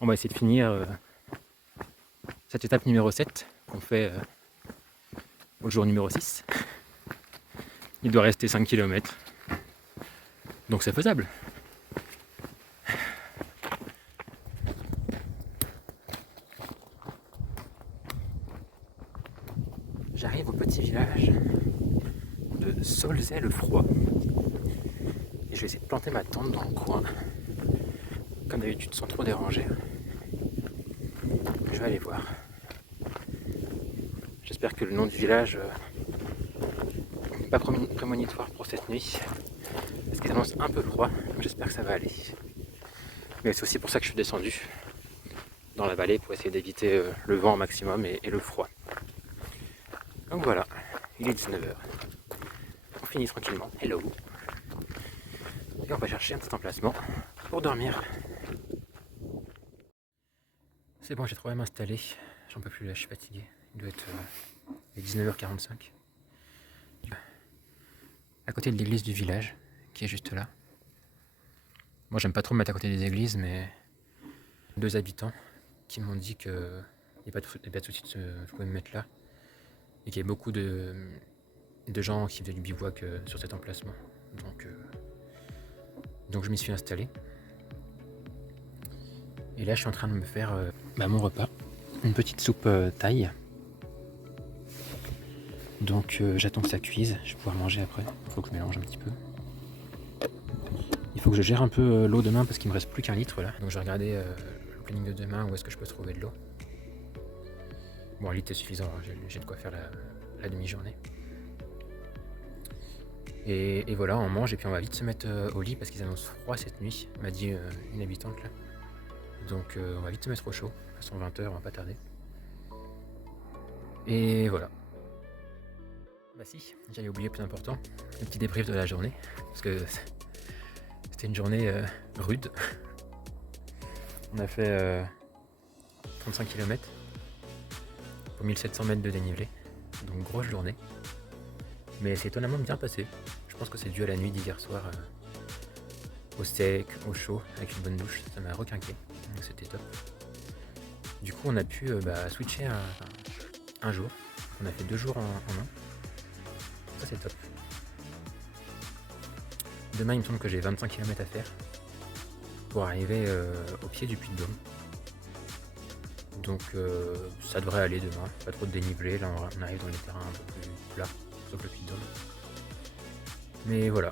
On va essayer de finir cette étape numéro 7 qu'on fait au jour numéro 6. Il doit rester 5 km. Donc c'est faisable. J'arrive au petit village de Saulzay-le-Froid. Et je vais essayer de planter ma tente dans le coin. Comme d'habitude, sans trop déranger. Je vais aller voir. J'espère que le nom du village n'est pas prémonitoire pour cette nuit. Parce qu'il annonce un peu froid. J'espère que ça va aller. Mais c'est aussi pour ça que je suis descendu dans la vallée pour essayer d'éviter le vent au maximum et le froid. Donc voilà, il est 19h. On finit tranquillement. Hello. Et on va chercher un petit emplacement pour dormir. C'est bon, j'ai trouvé à m'installer. J'en peux plus là, je suis fatigué. Il doit être 19h45. À côté de l'église du village, qui est juste là. Moi, j'aime pas trop me mettre à côté des églises, mais 2 habitants qui m'ont dit que il n'y a pas de souci, je pouvais me mettre là. Et qu'il y avait beaucoup de gens qui faisaient du bivouac sur cet emplacement. Donc je m'y suis installé. Et là je suis en train de me faire mon repas. Une petite soupe thaï. Donc j'attends que ça cuise. Je vais pouvoir manger après. Il faut que je mélange un petit peu. Il faut que je gère un peu l'eau demain parce qu'il me reste plus qu'un litre là. Donc je vais regarder le planning de demain, où est-ce que je peux trouver de l'eau. Bon, un litre c'est suffisant, hein. J'ai de quoi faire la demi-journée. Et voilà, on mange et puis on va vite se mettre au lit parce qu'ils annoncent froid cette nuit, m'a dit une habitante là. Donc on va vite se mettre au chaud, de toute façon 20h, on va pas tarder. Et voilà. Bah si, j'avais oublié le plus important, le petit débrief de la journée, parce que c'était une journée rude. On a fait 35 km pour 1700 mètres de dénivelé, donc grosse journée. Mais c'est étonnamment bien passé. Je pense que c'est dû à la nuit d'hier soir, au sec, au chaud, avec une bonne douche, ça m'a requinqué, donc c'était top. Du coup on a pu switcher un jour, on a fait 2 jours en un. Ça c'est top. Demain il me semble que j'ai 25 km à faire pour arriver au pied du Puy de Dôme. Donc ça devrait aller demain, pas trop de dénivelé, là on arrive dans les terrains un peu plus plats, sauf le Puy de Dôme. Mais voilà.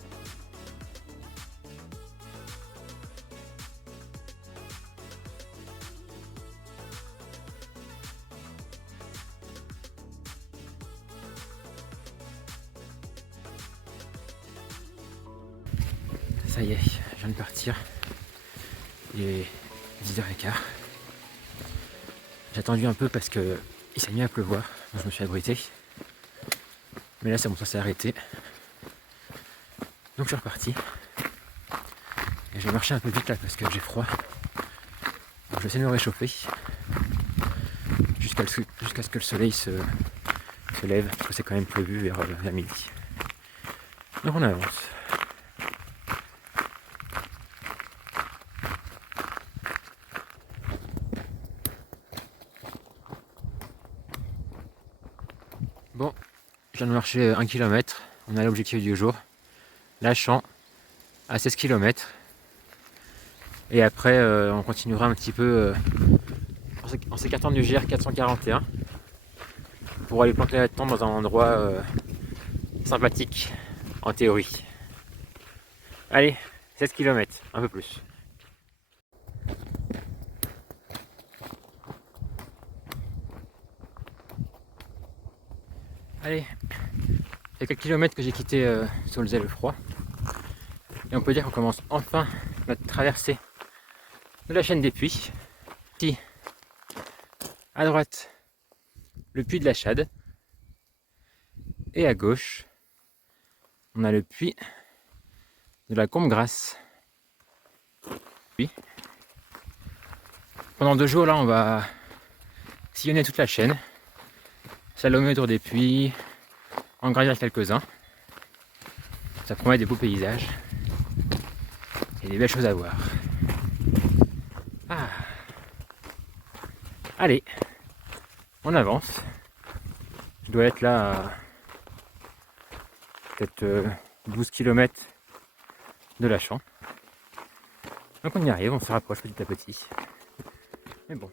Ça y est, je viens de partir. Il est 10h15. J'ai attendu un peu parce que il s'est mis à pleuvoir, donc je me suis abrité. Mais là c'est bon, ça s'est arrêté. Donc je suis reparti. Et je vais marcher un peu vite là parce que j'ai froid. Donc je vais essayer de me réchauffer jusqu'à ce que le soleil se lève, parce que c'est quand même prévu vers midi. Donc on avance. Bon, je viens de marcher 1 km, on a l'objectif du jour. Lâchant à 16 km. Et après on continuera un petit peu en s'écartant du GR 441 pour aller planter la tente dans un endroit sympathique en théorie. Allez, 16 km, un peu plus. Allez, il y a quelques kilomètres que j'ai quitté Saulzay le froid. Et on peut dire qu'on commence enfin notre traversée de la chaîne des puits. Ici, à droite, le puits de la Chade. Et à gauche, on a le puits de la Combe-Grasse. Pendant 2 jours, là, on va sillonner toute la chaîne, slalommer autour des puits, en gravir quelques-uns. Ça promet des beaux paysages et des belles choses à voir. Ah. Allez, on avance. Je dois être là à peut-être 12 km de la Champ. Donc on y arrive, on se rapproche petit à petit. Mais bon.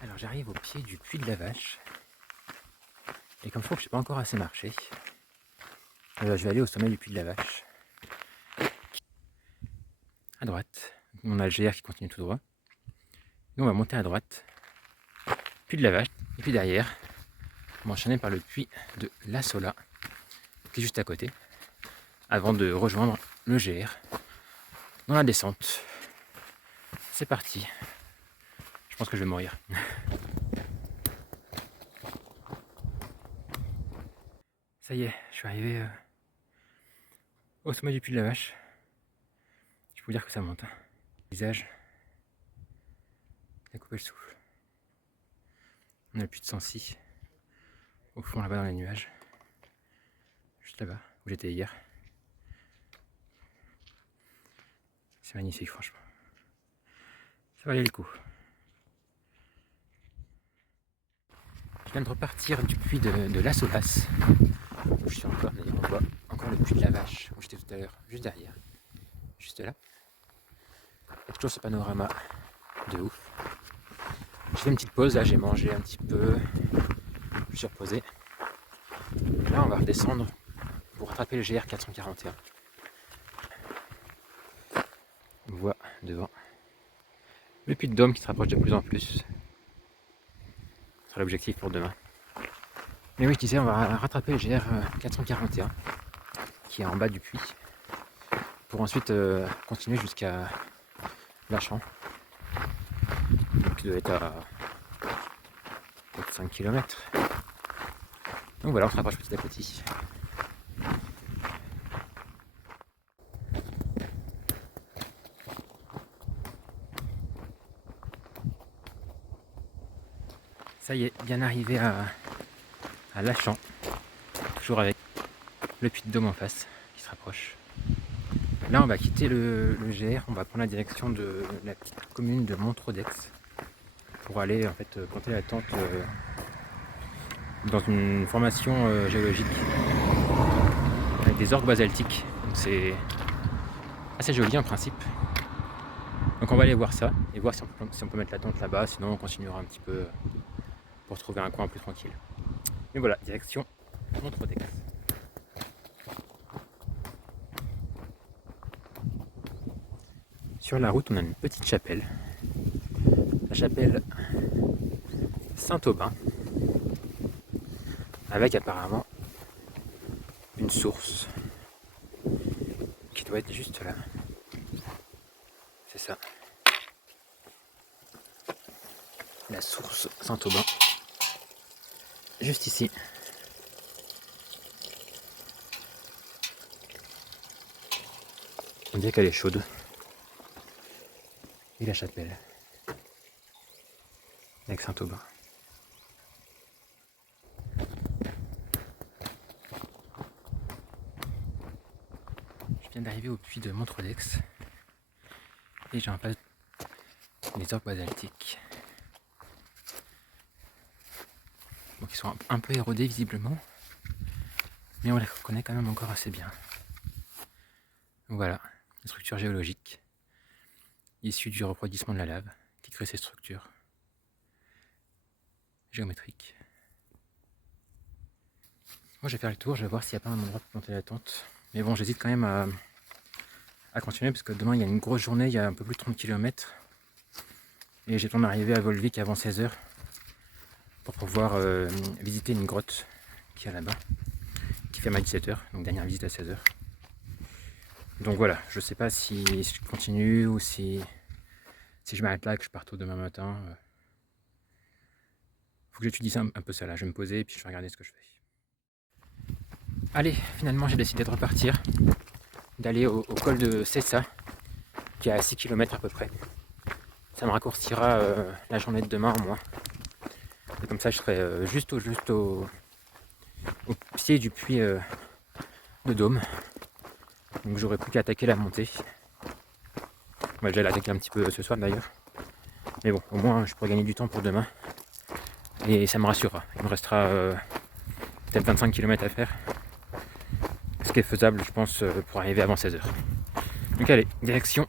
Alors j'arrive au pied du puits de la Vache. Et comme je trouve que je n'ai pas encore assez marché, je vais aller au sommet du puits de la Vache. À droite, on a le GR qui continue tout droit. Et on va monter à droite, puits de la Vache. Et puis derrière, on va enchaîner par le puits de la Sola, qui est juste à côté, avant de rejoindre le GR dans la descente. C'est parti. Je pense que je vais mourir. Ça y est, je suis arrivé au sommet du puits de la Vache. faut dire que ça monte. Hein. Le visage, il a coupé le souffle. On a le puits de Sancy, au fond là-bas dans les nuages. Juste là-bas, où j'étais hier. C'est magnifique franchement. Ça valait le coup. Je viens de repartir du puits de La Solace. Où je suis encore, d'ailleurs on voit encore le puits de la Vache, où j'étais tout à l'heure, juste derrière. Juste là. Il y a toujours ce panorama de ouf. J'ai fait une petite pause, là j'ai mangé un petit peu. Je me suis reposé. Là on va redescendre pour rattraper le GR 441. On voit devant le puits de Dôme qui se rapproche de plus en plus. Ce sera l'objectif pour demain. Mais oui, je disais, on va rattraper le GR 441 qui est en bas du puits pour ensuite continuer jusqu'à Lachamps. Donc il doit être à peut-être 5 km. Donc voilà, on se rapproche petit à petit. Ça y est, bien arrivé à Lachamps, toujours avec le puits de Dôme en face qui se rapproche. Là on va quitter le GR, on va prendre la direction de la petite commune de Montrodeix pour aller en fait planter la tente dans une formation géologique avec des orgues basaltiques. Donc c'est assez joli en principe. Donc on va aller voir ça et voir si on peut mettre la tente là-bas, sinon on continuera un petit peu pour trouver un coin plus tranquille. Et voilà, direction Montrodeix. Sur la route, on a une petite chapelle, la chapelle Saint-Aubin, avec apparemment une source qui doit être juste là. C'est ça. La source Saint-Aubin. Juste ici. On dirait qu'elle est chaude. Et la chapelle. Avec Saint-Aubin. Je viens d'arriver au puits de Montrodeix. Et j'ai un pas les orgues basaltiques. Donc ils sont un peu érodés visiblement. Mais on les reconnaît quand même encore assez bien. Voilà, une structure géologique issue du refroidissement de la lave qui crée ces structures géométriques. Moi je vais faire le tour, je vais voir s'il n'y a pas un endroit pour planter la tente. Mais bon, j'hésite quand même à continuer parce que demain il y a une grosse journée, il y a un peu plus de 30 km. Et j'ai besoin d'arriver à Volvic avant 16h pour pouvoir visiter une grotte qui est là-bas, qui ferme à 17h, donc dernière visite à 16h. Donc voilà, je sais pas si je continue ou si je m'arrête là et que je pars tôt demain matin. Faut que j'étudie ça un peu ça là, je vais me poser et puis je vais regarder ce que je fais. Allez, finalement j'ai décidé de repartir, d'aller au col de Cessa, qui est à 6 km à peu près. Ça me raccourcira la journée de demain en moins. Et comme ça je serai juste au pied du puits de Dôme. Donc j'aurais plus qu'à attaquer la montée. On va déjà l'attaquer un petit peu ce soir d'ailleurs. Mais bon, au moins je pourrai gagner du temps pour demain. Et ça me rassurera. Il me restera peut-être 25 km à faire. Ce qui est faisable, je pense, pour arriver avant 16h. Donc allez, direction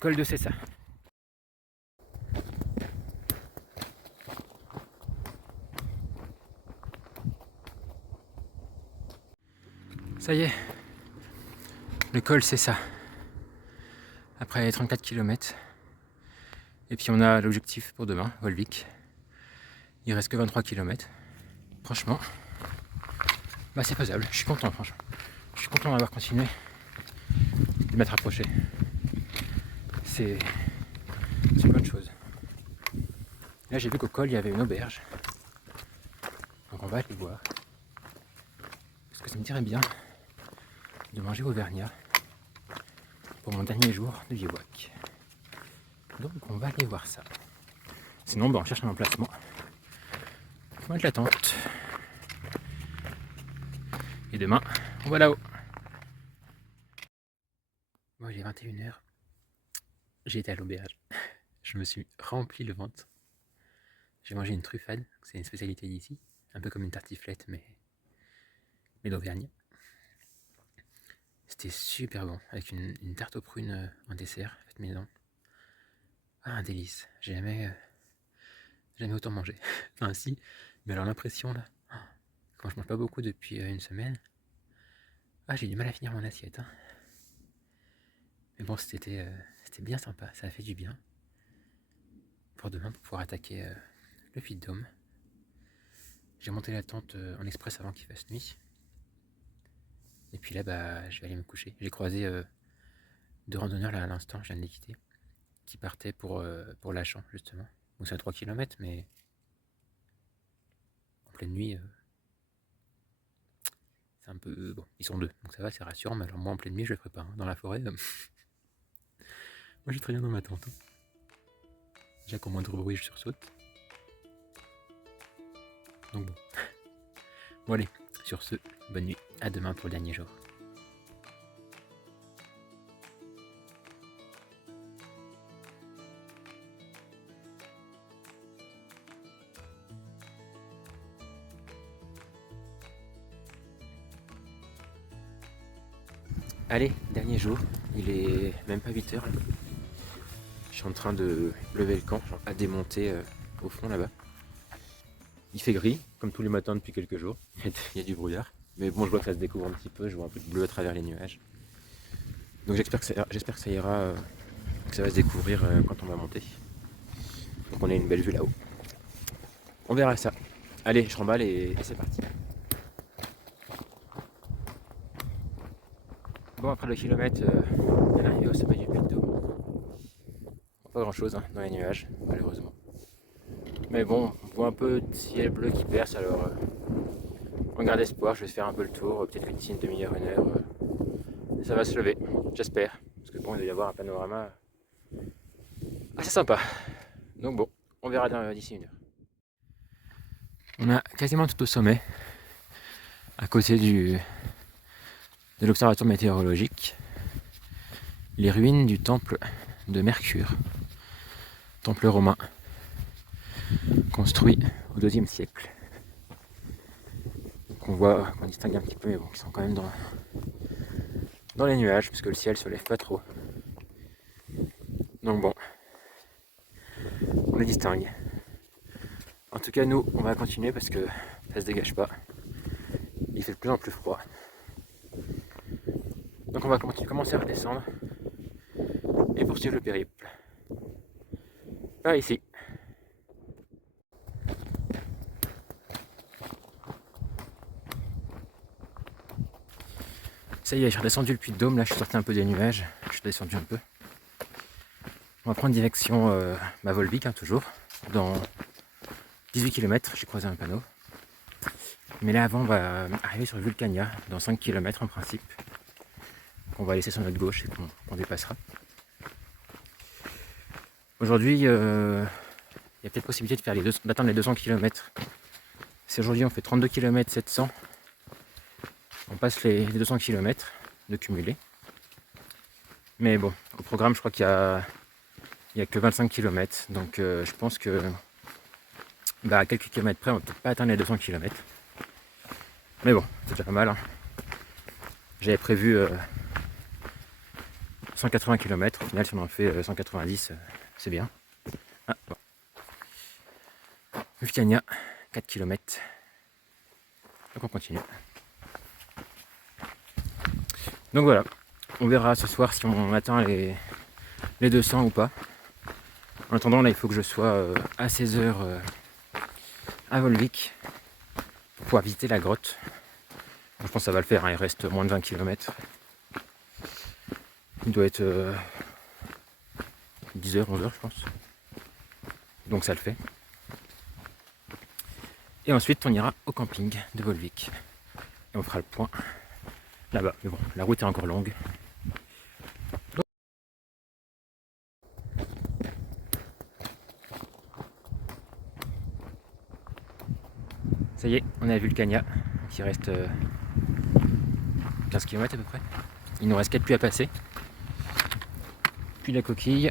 col de Cessa. Ça y est, le col Cessa. Après les 34 km. Et puis on a l'objectif pour demain, Volvic. Il reste que 23 km. Franchement, bah c'est faisable. Je suis content, franchement. Je suis content d'avoir continué de m'être approché. C'est une bonne chose. Là j'ai vu qu'au col il y avait une auberge. Donc on va aller voir. Parce que ça me dirait bien de manger auvergnat. pour mon dernier jour de bivouac. Donc on va aller voir ça. Sinon on cherche un emplacement. On va mettre la tente. Et demain, on va là-haut. Moi il est 21h. J'ai été à l'auberge. Je me suis rempli le ventre. J'ai mangé une truffade, c'est une spécialité d'ici. Un peu comme une tartiflette, mais d'Auvergne. C'était super bon, avec une tarte aux prunes en dessert, faite maison. Ah, un délice. J'ai jamais autant mangé. Enfin, si, mais alors l'impression là, quand je mange pas beaucoup depuis une semaine, j'ai du mal à finir mon assiette. Hein. Mais bon, c'était bien sympa, ça a fait du bien. Pour demain, pour pouvoir attaquer le Puy-de-Dôme. J'ai monté la tente en express avant qu'il fasse nuit. Et puis là, je vais aller me coucher. J'ai croisé 2 randonneurs là à l'instant, je viens de les quitter, qui partaient pour Lachan justement. Bon, c'est à 3 km, mais en pleine nuit, c'est un peu... bon, ils sont 2, donc ça va, c'est rassurant, mais alors moi en pleine nuit, je le ferai pas. Hein. Dans la forêt, moi je suis très bien dans ma tente. Hein. Déjà qu'au moindre bruit, je sursaute. Donc bon. Bon allez, sur ce, bonne nuit, à demain pour le dernier jour. Allez, dernier jour, il est même pas 8h. Je suis en train de lever le camp, à démonter au fond là-bas. Il fait gris, comme tous les matins depuis quelques jours. Il y a du brouillard. Mais bon, je vois que ça se découvre un petit peu, je vois un peu de bleu à travers les nuages. Donc j'espère que ça ira, que ça va se découvrir quand on va monter. Donc on a une belle vue là-haut. On verra ça. Allez, je remballe et c'est parti. Bon, après le kilomètre, on est arrivé au sommet du Puy-de-Dôme. Pas grand chose dans les nuages, malheureusement. Mais bon, on voit un peu de ciel bleu qui perce, alors on garde espoir, je vais faire un peu le tour, peut-être d'ici une demi-heure, 1 heure. Ça va se lever, j'espère. Parce que bon, il doit y avoir un panorama assez sympa. Donc bon, on verra d'ici 1 heure. On a quasiment tout au sommet, à côté de l'observatoire météorologique, les ruines du temple de Mercure, temple romain, construit au IIe siècle. Qu'on distingue un petit peu, mais bon, qui sont quand même dans les nuages, parce que le ciel se lève pas trop. Donc bon, on les distingue. En tout cas, nous, on va continuer parce que ça se dégage pas. Il fait de plus en plus froid. Donc on va commencer à redescendre et poursuivre le périple. Par ici. Ça y est, j'ai redescendu le Puy-de-Dôme, là je suis sorti un peu des nuages, je suis descendu un peu. On va prendre direction Volvic, toujours, dans 18 km, j'ai croisé un panneau. Mais là avant, on va arriver sur Vulcania, dans 5 km en principe, qu'on va laisser sur notre gauche et qu'on dépassera. Aujourd'hui, il y a peut-être possibilité d'atteindre les 200 km. Si aujourd'hui on fait 32 km 700, on passe les 200 km de cumulé. Mais bon, au programme, je crois qu'il y a que 25 km. Donc je pense que à quelques kilomètres près, on ne peut peut-être pas atteindre les 200 km. Mais bon, c'est déjà pas mal. Hein. J'avais prévu 180 km. Au final, si on en fait 190, c'est bien. Bon. Vulcania, 4 km. Donc on continue. Donc voilà, on verra ce soir si on atteint les 200 ou pas. En attendant, là, il faut que je sois à 16h à Volvic pour pouvoir visiter la grotte. Je pense que ça va le faire, hein. Il reste moins de 20 km. Il doit être 10h, 11h, je pense. Donc ça le fait. Et ensuite, on ira au camping de Volvic. Et on fera le point là-bas. Mais bon, la route est encore longue. Ça y est, on a Vulcania, qui reste 15 km à peu près. Il nous reste 4 puits à passer. Puis de la coquille,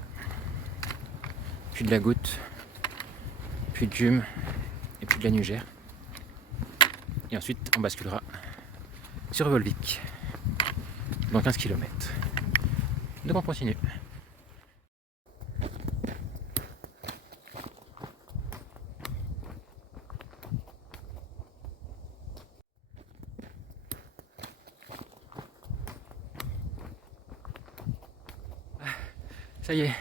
puis de la goutte, puis de jume et puis de la nugère. Et ensuite on basculera sur Volvic dans 15 km. Donc on continue. Ça y est,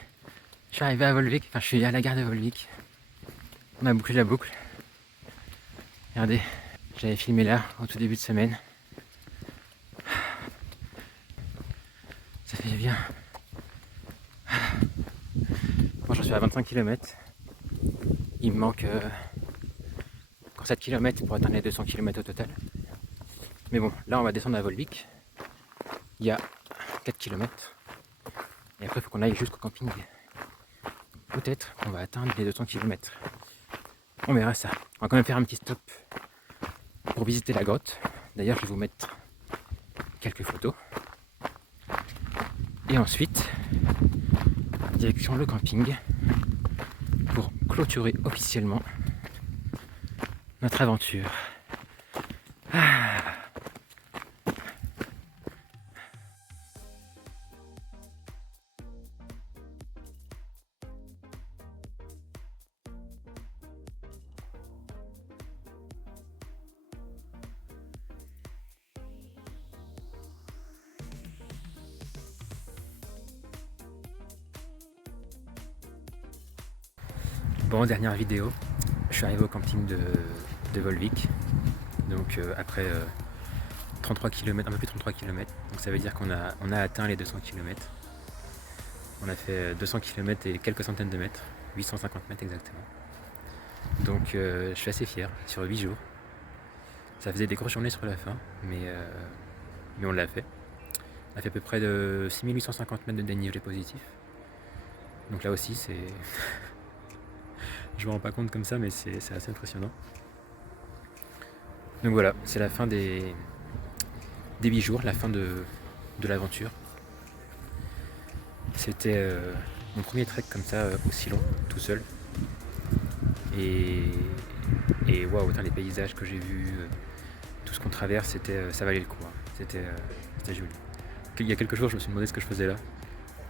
je suis arrivé à Volvic, enfin je suis à la gare de Volvic. On a bouclé la boucle. Regardez, j'avais filmé là au tout début de semaine. Ça fait bien. Bon, j'en suis à 25 km. Il me manque encore 7 km pour atteindre les 200 km au total. Mais bon, là on va descendre à Volvic. Il y a 4 km. Et après il faut qu'on aille jusqu'au camping. Peut-être qu'on va atteindre les 200 km. On verra ça. On va quand même faire un petit stop pour visiter la grotte. D'ailleurs je vais vous mettre quelques photos. Et ensuite, direction le camping pour clôturer officiellement notre aventure. Bon, dernière vidéo, je suis arrivé au camping de Volvic, donc après 33 km, un peu plus de 33 km, donc ça veut dire qu'on a atteint les 200 km. On a fait 200 km et quelques centaines de mètres, 850 mètres exactement. Donc je suis assez fier, sur 8 jours. Ça faisait des grosses journées sur la fin, mais on l'a fait. On a fait à peu près de 6850 mètres de dénivelé positif. Donc là aussi c'est... Je me rends pas compte comme ça, mais c'est assez impressionnant. Donc voilà, c'est la fin des 8 jours, la fin de l'aventure. C'était mon premier trek comme ça, aussi long, tout seul. Et waouh, autant les paysages que j'ai vus, tout ce qu'on traverse, ça valait le coup. Hein. C'était joli. Il y a quelques jours, je me suis demandé ce que je faisais là.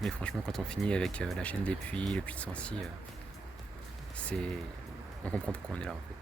Mais franchement, quand on finit avec la chaîne des puits, le puits de Sancy, on comprend pourquoi on est là en fait.